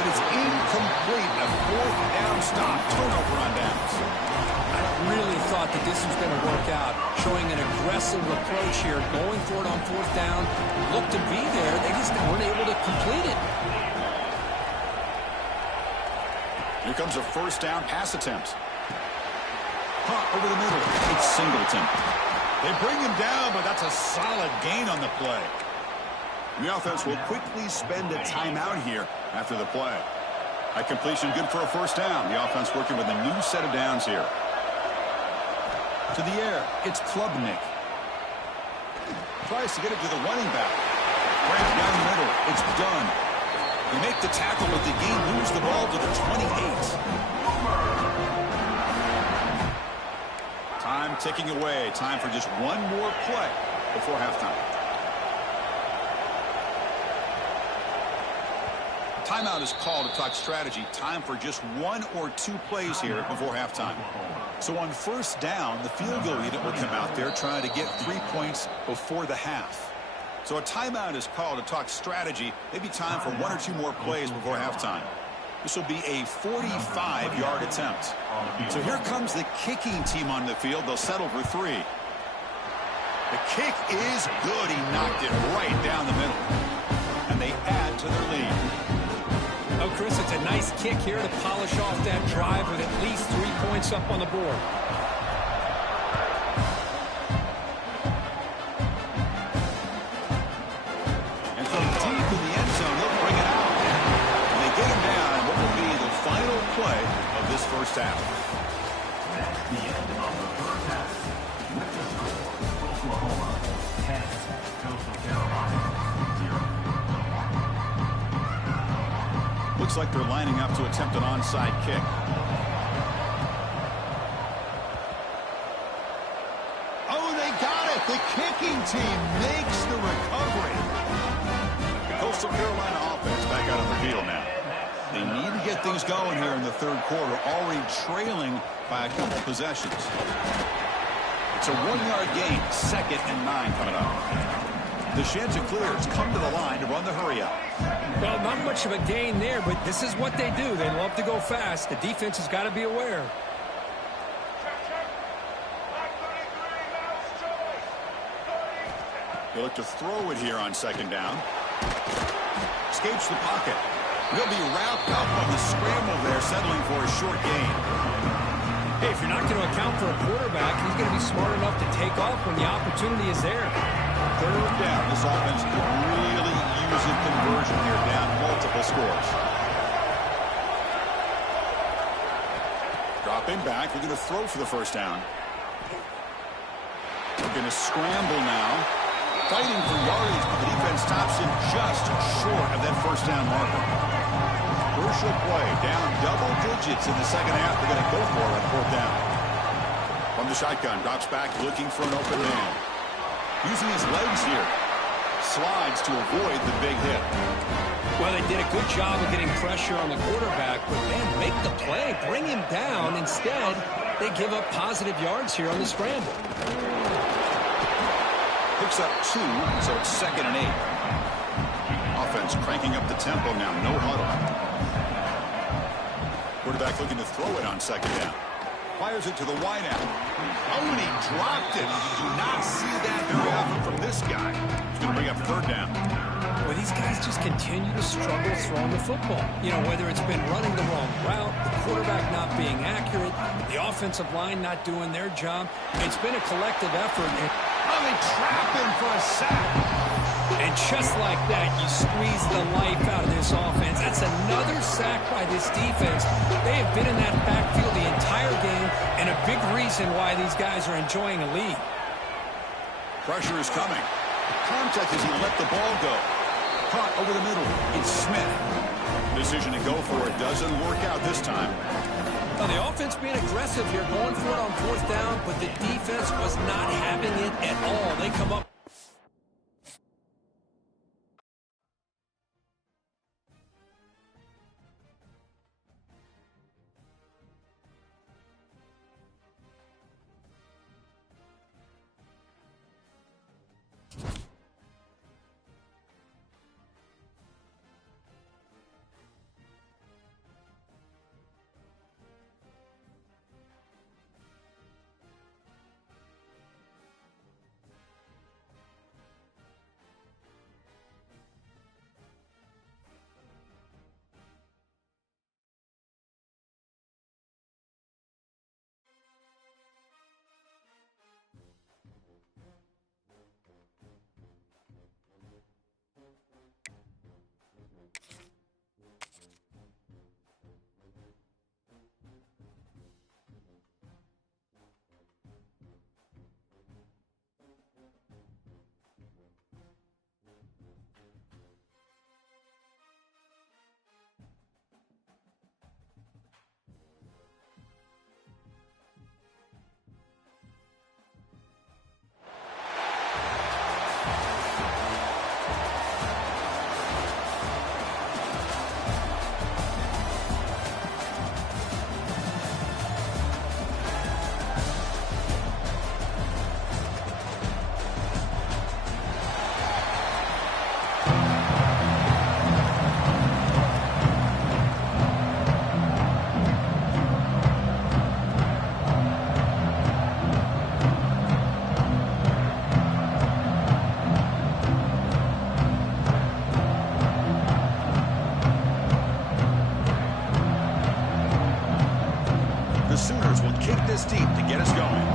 but it's incomplete. A 4th down stop. Turnover on downs. I really thought that this was going to work out, showing an aggressive approach here, going for it on 4th down. Looked to be there. They just weren't able to complete it. Here comes a 1st down pass attempt. Punt over the middle. It's Singleton. They bring him down, but that's a solid gain on the play. The offense will quickly spend a timeout here after the play. That completion good for a 1st down. The offense working with a new set of downs here. To the air, it's Klubnik. Tries to get it to the running back. scramble down the middle. It's done. They make the tackle, but the game moves the ball to the 28. Time ticking away. Time for just one more play before halftime. Timeout is called to talk strategy. Time for just one or two plays here before halftime. So on first down, the field goal unit will come out there trying to get 3 points before the half. So a timeout is called to talk strategy. Maybe time for one or two more plays before halftime. This will be a 45-yard attempt. So here comes the kicking team on the field. They'll settle for 3. The kick is good. He knocked it right down the middle. And they add to their lead. Oh, Chris, it's a nice kick here to polish off that drive with at least 3 points up on the board. And from deep in the end zone, they'll bring it out. And they get him down in what will be the final play of this first half. That's the end of the first half. With the score, Oklahoma 10, Coastal Carolina 0. Looks like they're lining up to attempt an onside kick. Oh, they got it! The kicking team makes the recovery. Coastal Carolina offense back out on the field now. They need to get things going here in the third quarter, already trailing by a couple possessions. It's a 1-yard gain, 2nd and 9 coming up. The Chanticleers come to the line to run the hurry up. Well, not much of a gain there, but this is what they do. They love to go fast. The defense has got to be aware. They look to throw it here on 2nd down. Escapes the pocket. He'll be wrapped up on the scramble there, settling for a short gain. Hey, if you're not going to account for a quarterback, he's going to be smart enough to take off when the opportunity is there. 3rd down. This offense could really use a conversion here, down multiple scores. Dropping back. We're going to throw for the 1st down. We're going to scramble now. Fighting for yardage, but the defense stops him just short of that 1st down marker. Crucial play. Down double digits in the 2nd half. They're going to go for it on 4th down. From the shotgun. Drops back looking for an open man. Using his legs here. Slides to avoid the big hit. Well, they did a good job of getting pressure on the quarterback, but man, make the play, bring him down. Instead, they give up positive yards here on the scramble. Picks up 2, so it's 2nd and 8. Offense cranking up the tempo now, no huddle. Quarterback looking to throw it on 2nd down. Fires it to the wideout. Oh, and he dropped it. Do not see that very often from this guy. He's going to bring up 3rd down. Well, these guys just continue to struggle throwing the football. You know, whether it's been running the wrong route, the quarterback not being accurate, the offensive line not doing their job. It's been a collective effort. Oh, they trap him for a sack. And just like that, you squeeze the life out of this offense. That's another sack by this defense. They have been in that backfield the entire game, and a big reason why these guys are enjoying a lead. Pressure is coming. Contact as he let the ball go. Caught over the middle. It's Smith. Decision to go for it doesn't work out this time. Well, the offense being aggressive here, going for it on 4th down, but the defense was not having it at all. They come up. Riders will kick this deep to get us going.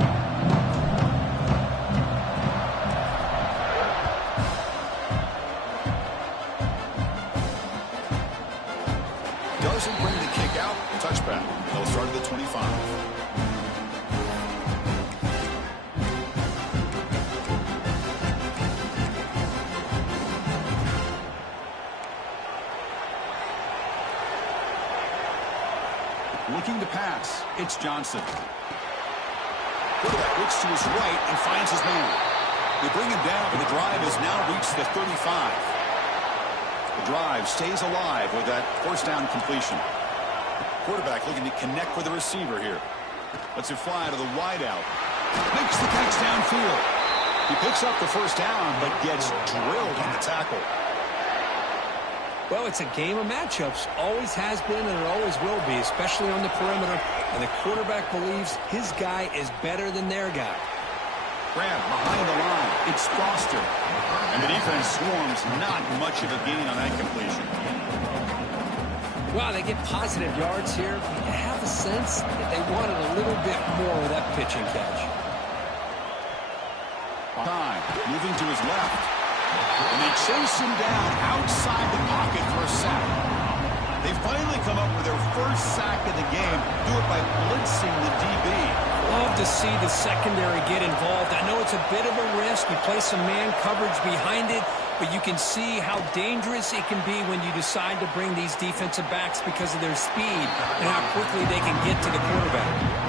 Doesn't bring the kick out. Touchback. They'll start at the 25. Looking to pass. It's Johnson. Quarterback looks to his right and finds his man. They bring him down, but the drive has now reached the 35. The drive stays alive with that first down completion. Quarterback looking to connect with the receiver here. Lets it fly to the wideout. Makes the catch downfield. He picks up the first down, but gets drilled on the tackle. Well, it's a game of matchups. Always has been and it always will be, especially on the perimeter. And the quarterback believes his guy is better than their guy. Grab behind the line. It's Foster. And the defense swarms. Not much of a gain on that completion. Wow, they get positive yards here. You have a sense that they wanted a little bit more of that pitch and catch. Time. Moving to his left. And they chase him down outside the pocket for a sack. They finally come up with their first sack of the game. Do it by blitzing the DB. Love to see the secondary get involved. I know it's a bit of a risk. You play some man coverage behind it, but you can see how dangerous it can be when you decide to bring these defensive backs because of their speed and how quickly they can get to the quarterback.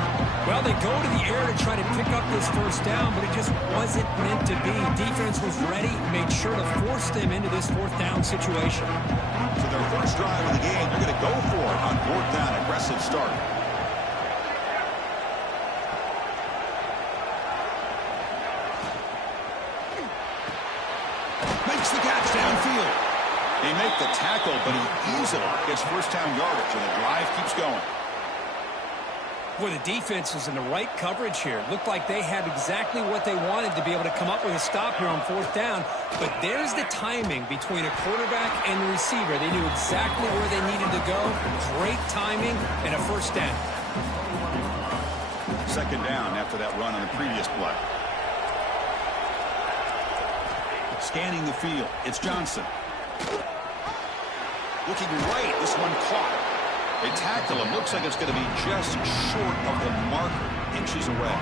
Well, they go to the air to try to pick up this first down, but it just wasn't meant to be. Defense was ready, made sure to force them into this fourth down situation. So their first drive of the game, they're going to go for it on fourth down. Aggressive start. Makes the catch downfield. They make the tackle, but he easily gets first down yardage, and the drive keeps going. Boy, the defense is in the right coverage here. Looked like they had exactly what they wanted to be able to come up with a stop here on fourth down. But there's the timing between a quarterback and the receiver. They knew exactly where they needed to go. Great timing and a first down. Second down after that run on the previous play. Scanning the field. It's Johnson. Looking right. This one caught. They tackle him. Looks like it's going to be just short of the marker, inches away.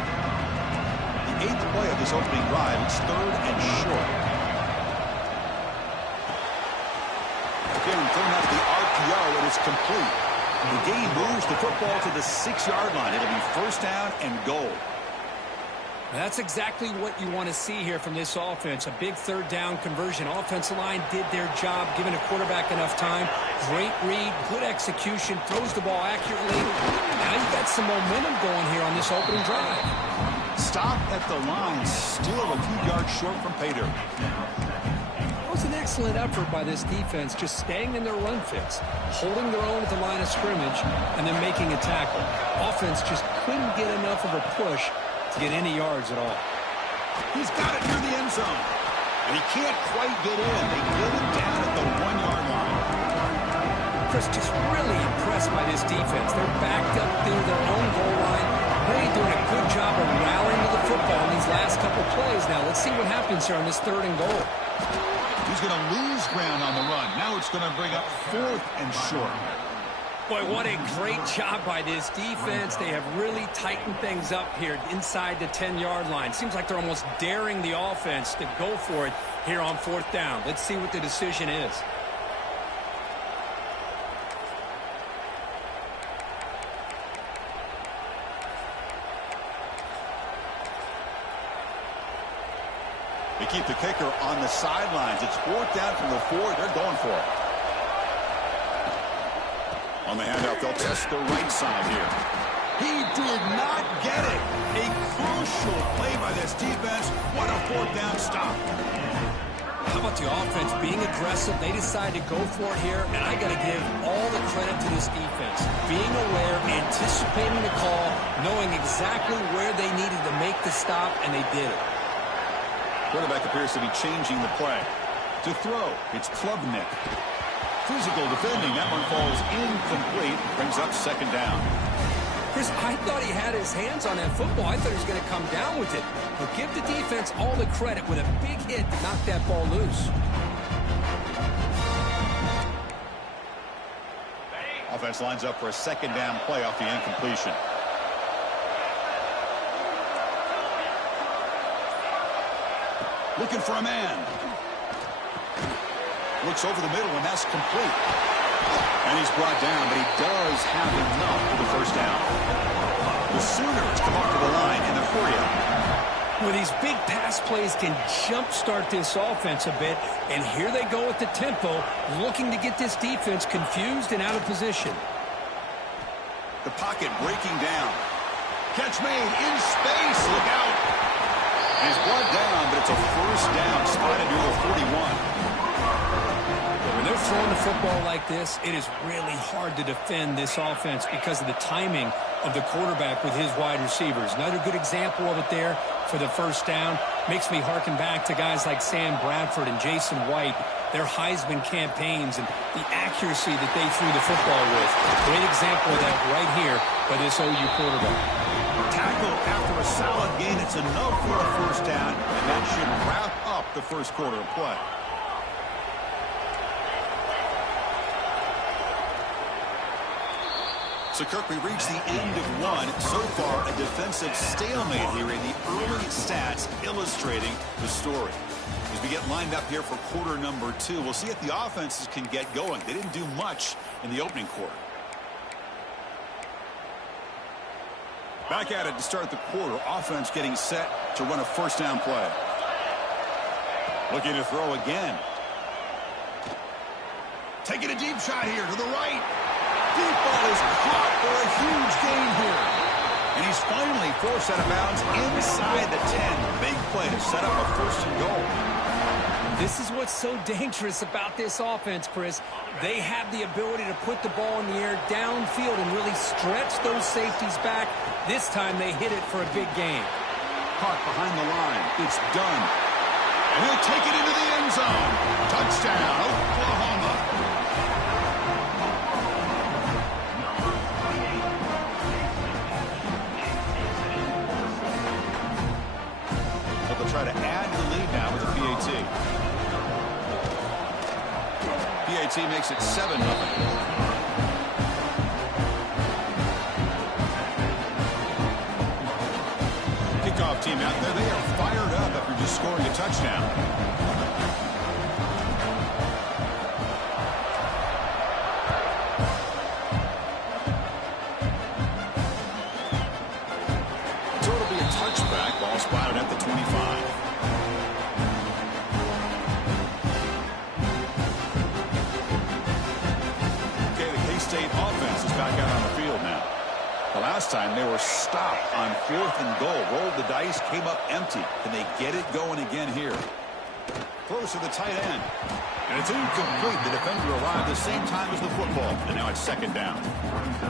The 8th play of this opening drive. It's third and short. Again, thrown out of the RPO, and it's complete. The game moves the football to the 6-yard line. It'll be first down and goal. That's exactly what you want to see here from this offense. A big third down conversion. Offensive line did their job, giving a quarterback enough time. Great read, good execution, throws the ball accurately. Now you got some momentum going here on this opening drive. Stop at the line, still a few yards short from pay dirt. It was an excellent effort by this defense, just staying in their run fits, holding their own at the line of scrimmage, and then making a tackle. Offense just couldn't get enough of a push to get any yards at all. He's got it near the end zone. And he can't quite get in. They get him down at the 1-yard line. Chris, just really impressed by this defense. They're backed up near their own goal line. Really doing a good job of rallying to the football in these last couple plays. Now, let's see what happens here on this third and goal. He's going to lose ground on the run. Now it's going to bring up fourth and short. Boy, what a great job by this defense. They have really tightened things up here inside the 10-yard line. Seems like they're almost daring the offense to go for it here on fourth down. Let's see what the decision is. They keep the kicker on the sidelines. It's fourth down from the 4. They're going for it. On the handout, they'll test the right side here. He did not get it. A crucial play by this defense. What a fourth down stop. How about the offense being aggressive? They decided to go for it here, and I got to give all the credit to this defense. Being aware, anticipating the call, knowing exactly where they needed to make the stop, and they did it. Quarterback appears to be changing the play. To throw, it's Klubnik. Physical defending. That one falls incomplete. Brings up second down. Chris, I thought he had his hands on that football. I thought he was going to come down with it. But give the defense all the credit with a big hit to knock that ball loose. Offense lines up for a second down play off the incompletion. Looking for a man. Looks over the middle, and that's complete. And he's brought down, but he does have enough for the first down. The Sooners come up to the line in a hurry-up. Well, these big pass plays can jumpstart this offense a bit, and here they go at the tempo, looking to get this defense confused and out of position. The pocket breaking down. Catch made in space. Look out. And he's brought down, but it's a first down, spotted near the 41. When they're throwing the football like this, it is really hard to defend this offense because of the timing of the quarterback with his wide receivers. Another good example of it there for the first down. Makes me harken back to guys like Sam Bradford and Jason White, their Heisman campaigns and the accuracy that they threw the football with. Great example of that right here by this OU quarterback. Tackle after a solid gain. It's enough for a first down, and that should wrap up the first quarter of play. So, Kirk, we reached the end of one. So far, a defensive stalemate here in the early stats illustrating the story. As we get lined up here for quarter number 2, we'll see if the offenses can get going. They didn't do much in the opening quarter. Back at it to start the quarter. Offense getting set to run a first down play. Looking to throw again. Taking a deep shot here to the right. Deep ball is caught for a huge gain here. And he's finally forced out of bounds inside the 10. Big play to set up a first and goal. This is what's so dangerous about this offense, Chris. They have the ability to put the ball in the air downfield and really stretch those safeties back. This time they hit it for a big gain. Caught behind the line. It's done. And he'll take it into the end zone. Touchdown, Oklahoma. They'll try to add to the lead now with a PAT. PAT makes it 7-0. Kickoff team out there. They are fired up after just scoring a touchdown. So it'll be a touchback. Ball spotted at the 25. Okay, the K-State offense is back out on the field now. The last time they were stopped on 4th and goal. Rolled the dice, came up empty. Can they get it going again here? Close to the tight end. And it's incomplete. The defender arrived the same time as the football. And now it's second down.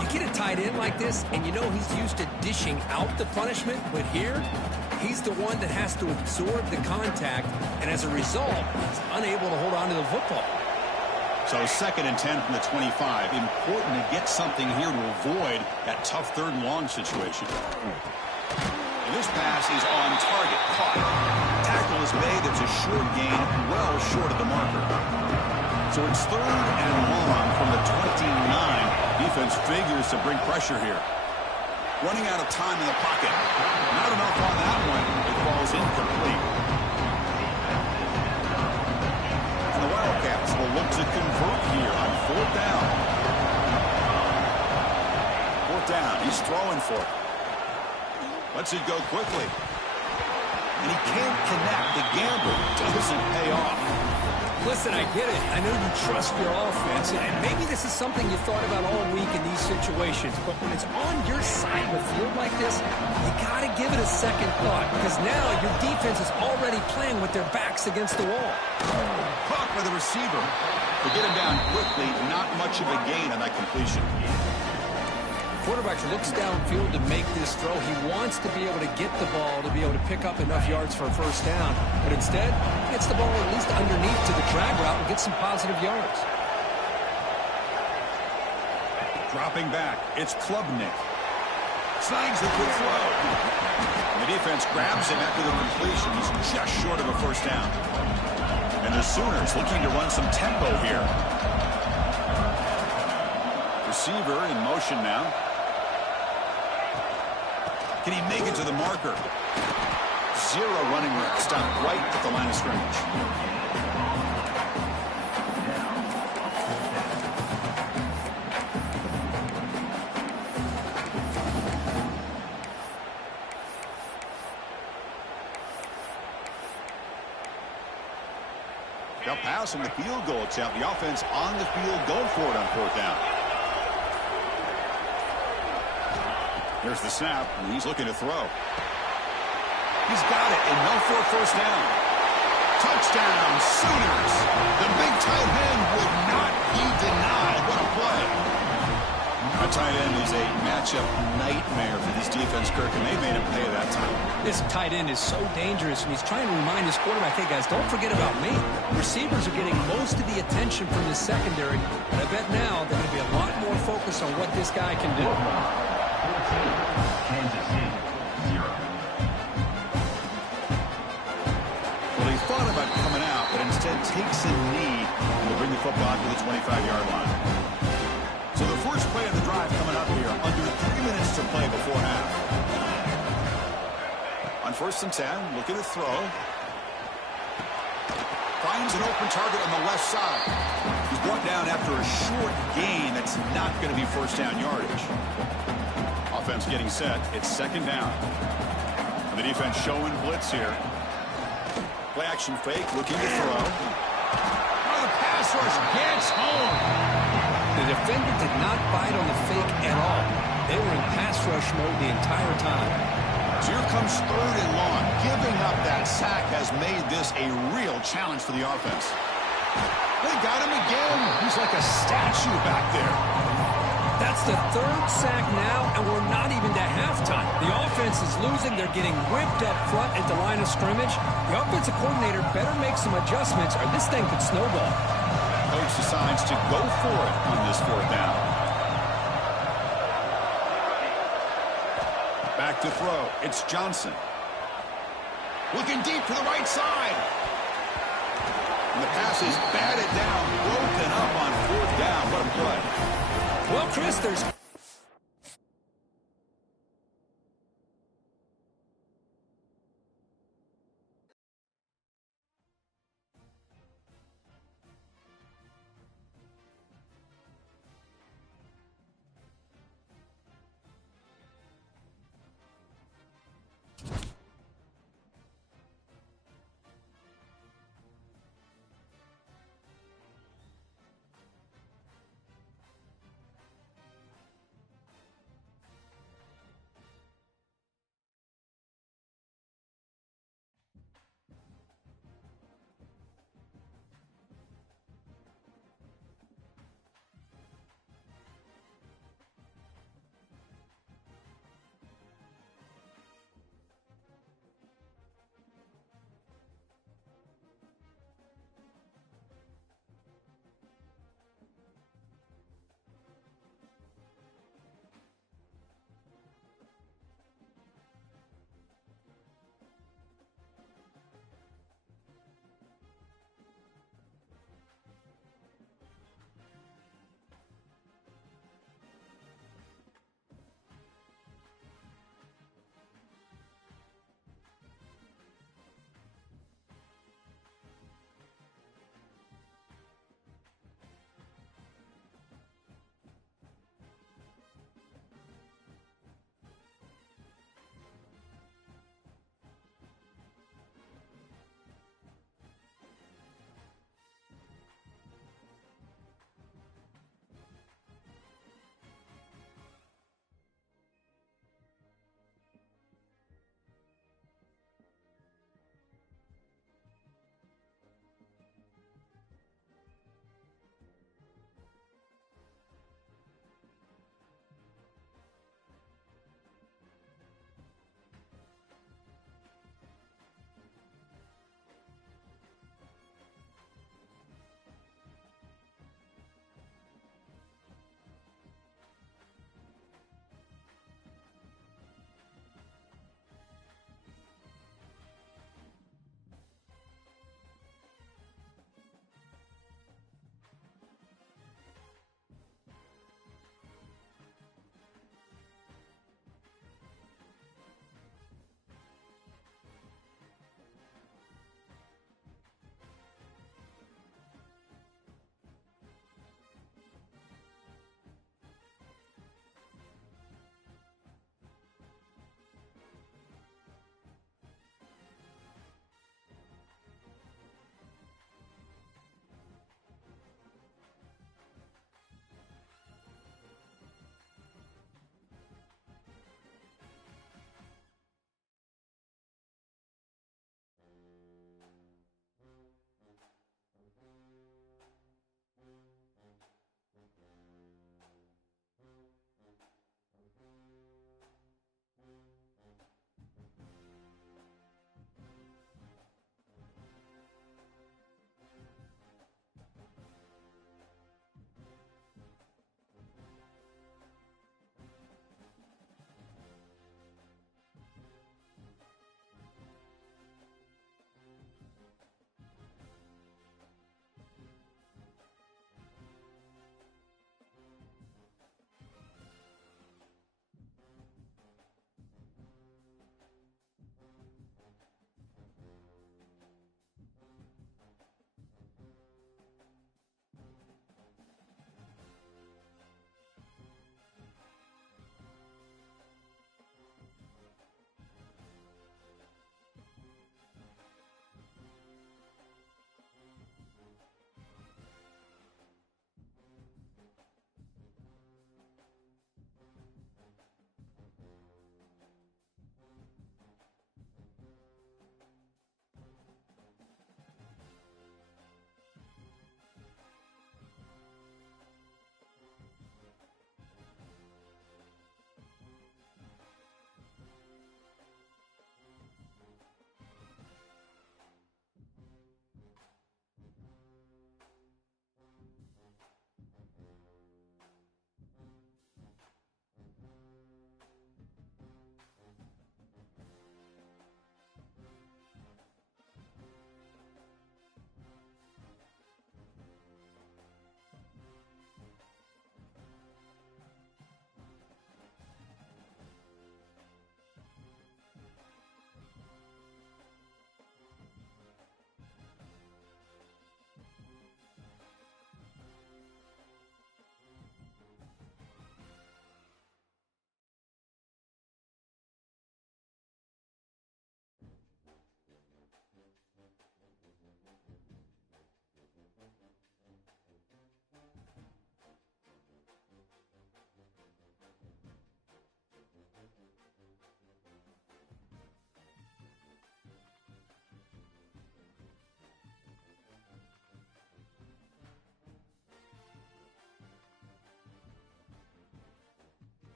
You get a tight end like this, and you know he's used to dishing out the punishment. But here, he's the one that has to absorb the contact. And as a result, he's unable to hold on to the football. So 2nd and 10 from the 25. Important to get something here to avoid that tough 3rd and long situation. And this pass is on target. Caught. Tackle is made. It's a short gain, well short of the marker. So it's 3rd and long from the 29. Defense figures to bring pressure here. Running out of time in the pocket. Not enough on that one. It falls incomplete. And the Wildcats will look to convert here on 4th down. 4th down. He's throwing for it. Lets it go quickly. And he can't connect. The gamble doesn't pay off. Listen, I get it. I know you trust your offense, and maybe this is something you thought about all week in these situations, but when it's on your side of the field like this, you got to give it a second thought, because now your defense is already playing with their backs against the wall. Caught by the receiver. To get him down quickly, not much of a gain on that completion. Quarterback looks downfield to make this throw. He wants to be able to get the ball to be able to pick up enough yards for a first down, but instead, he gets the ball at least underneath to the drag route and gets some positive yards. Dropping back, it's Klubnik. Snags the quick throw. The defense grabs him after the completion. He's just short of a first down. And the Sooners looking to run some tempo here. Receiver in motion now. Can he make it to the marker? Zero running room. Stopped right at the line of scrimmage. They'll pass on the field goal attempt. The offense on the field, go for it on fourth down. Here's the snap, and he's looking to throw. He's got it, and no for a first down. Touchdown, Sooners. The big tight end would not be denied. What a play. A tight end is a matchup nightmare for this defense, Kirk, and they made him pay that time. This tight end is so dangerous, and he's trying to remind his quarterback, hey, guys, don't forget about me. Receivers are getting most of the attention from the secondary, but I bet now they're going to be a lot more focused on what this guy can do. Kansas City, 0. Well, he thought about coming out, but instead takes a knee and will bring the football to the 25-yard line. So the first play of the drive coming up here, under 3 minutes to play before half. On 1st and 10, looking to throw. Finds an open target on the left side. He's brought down after a short gain. That's not going to be first down yardage. Offense getting set. It's second down. And the defense showing blitz here. Play action fake, looking to throw. Oh, the pass rush gets home. The defender did not bite on the fake at all. They were in pass rush mode the entire time. So here comes 3rd and long. Giving up that sack has made this a real challenge for the offense. They got him again. He's like a statue back there. That's the 3rd sack now, and we're not even to halftime. The offense is losing. They're getting whipped up front at the line of scrimmage. The offensive coordinator better make some adjustments, or this thing could snowball. Coach decides to go for it on this 4th down. Back to throw. It's Johnson. Looking deep to the right side. And the pass is batted down, broken up on 4th down. What a play. Well, Chris, there's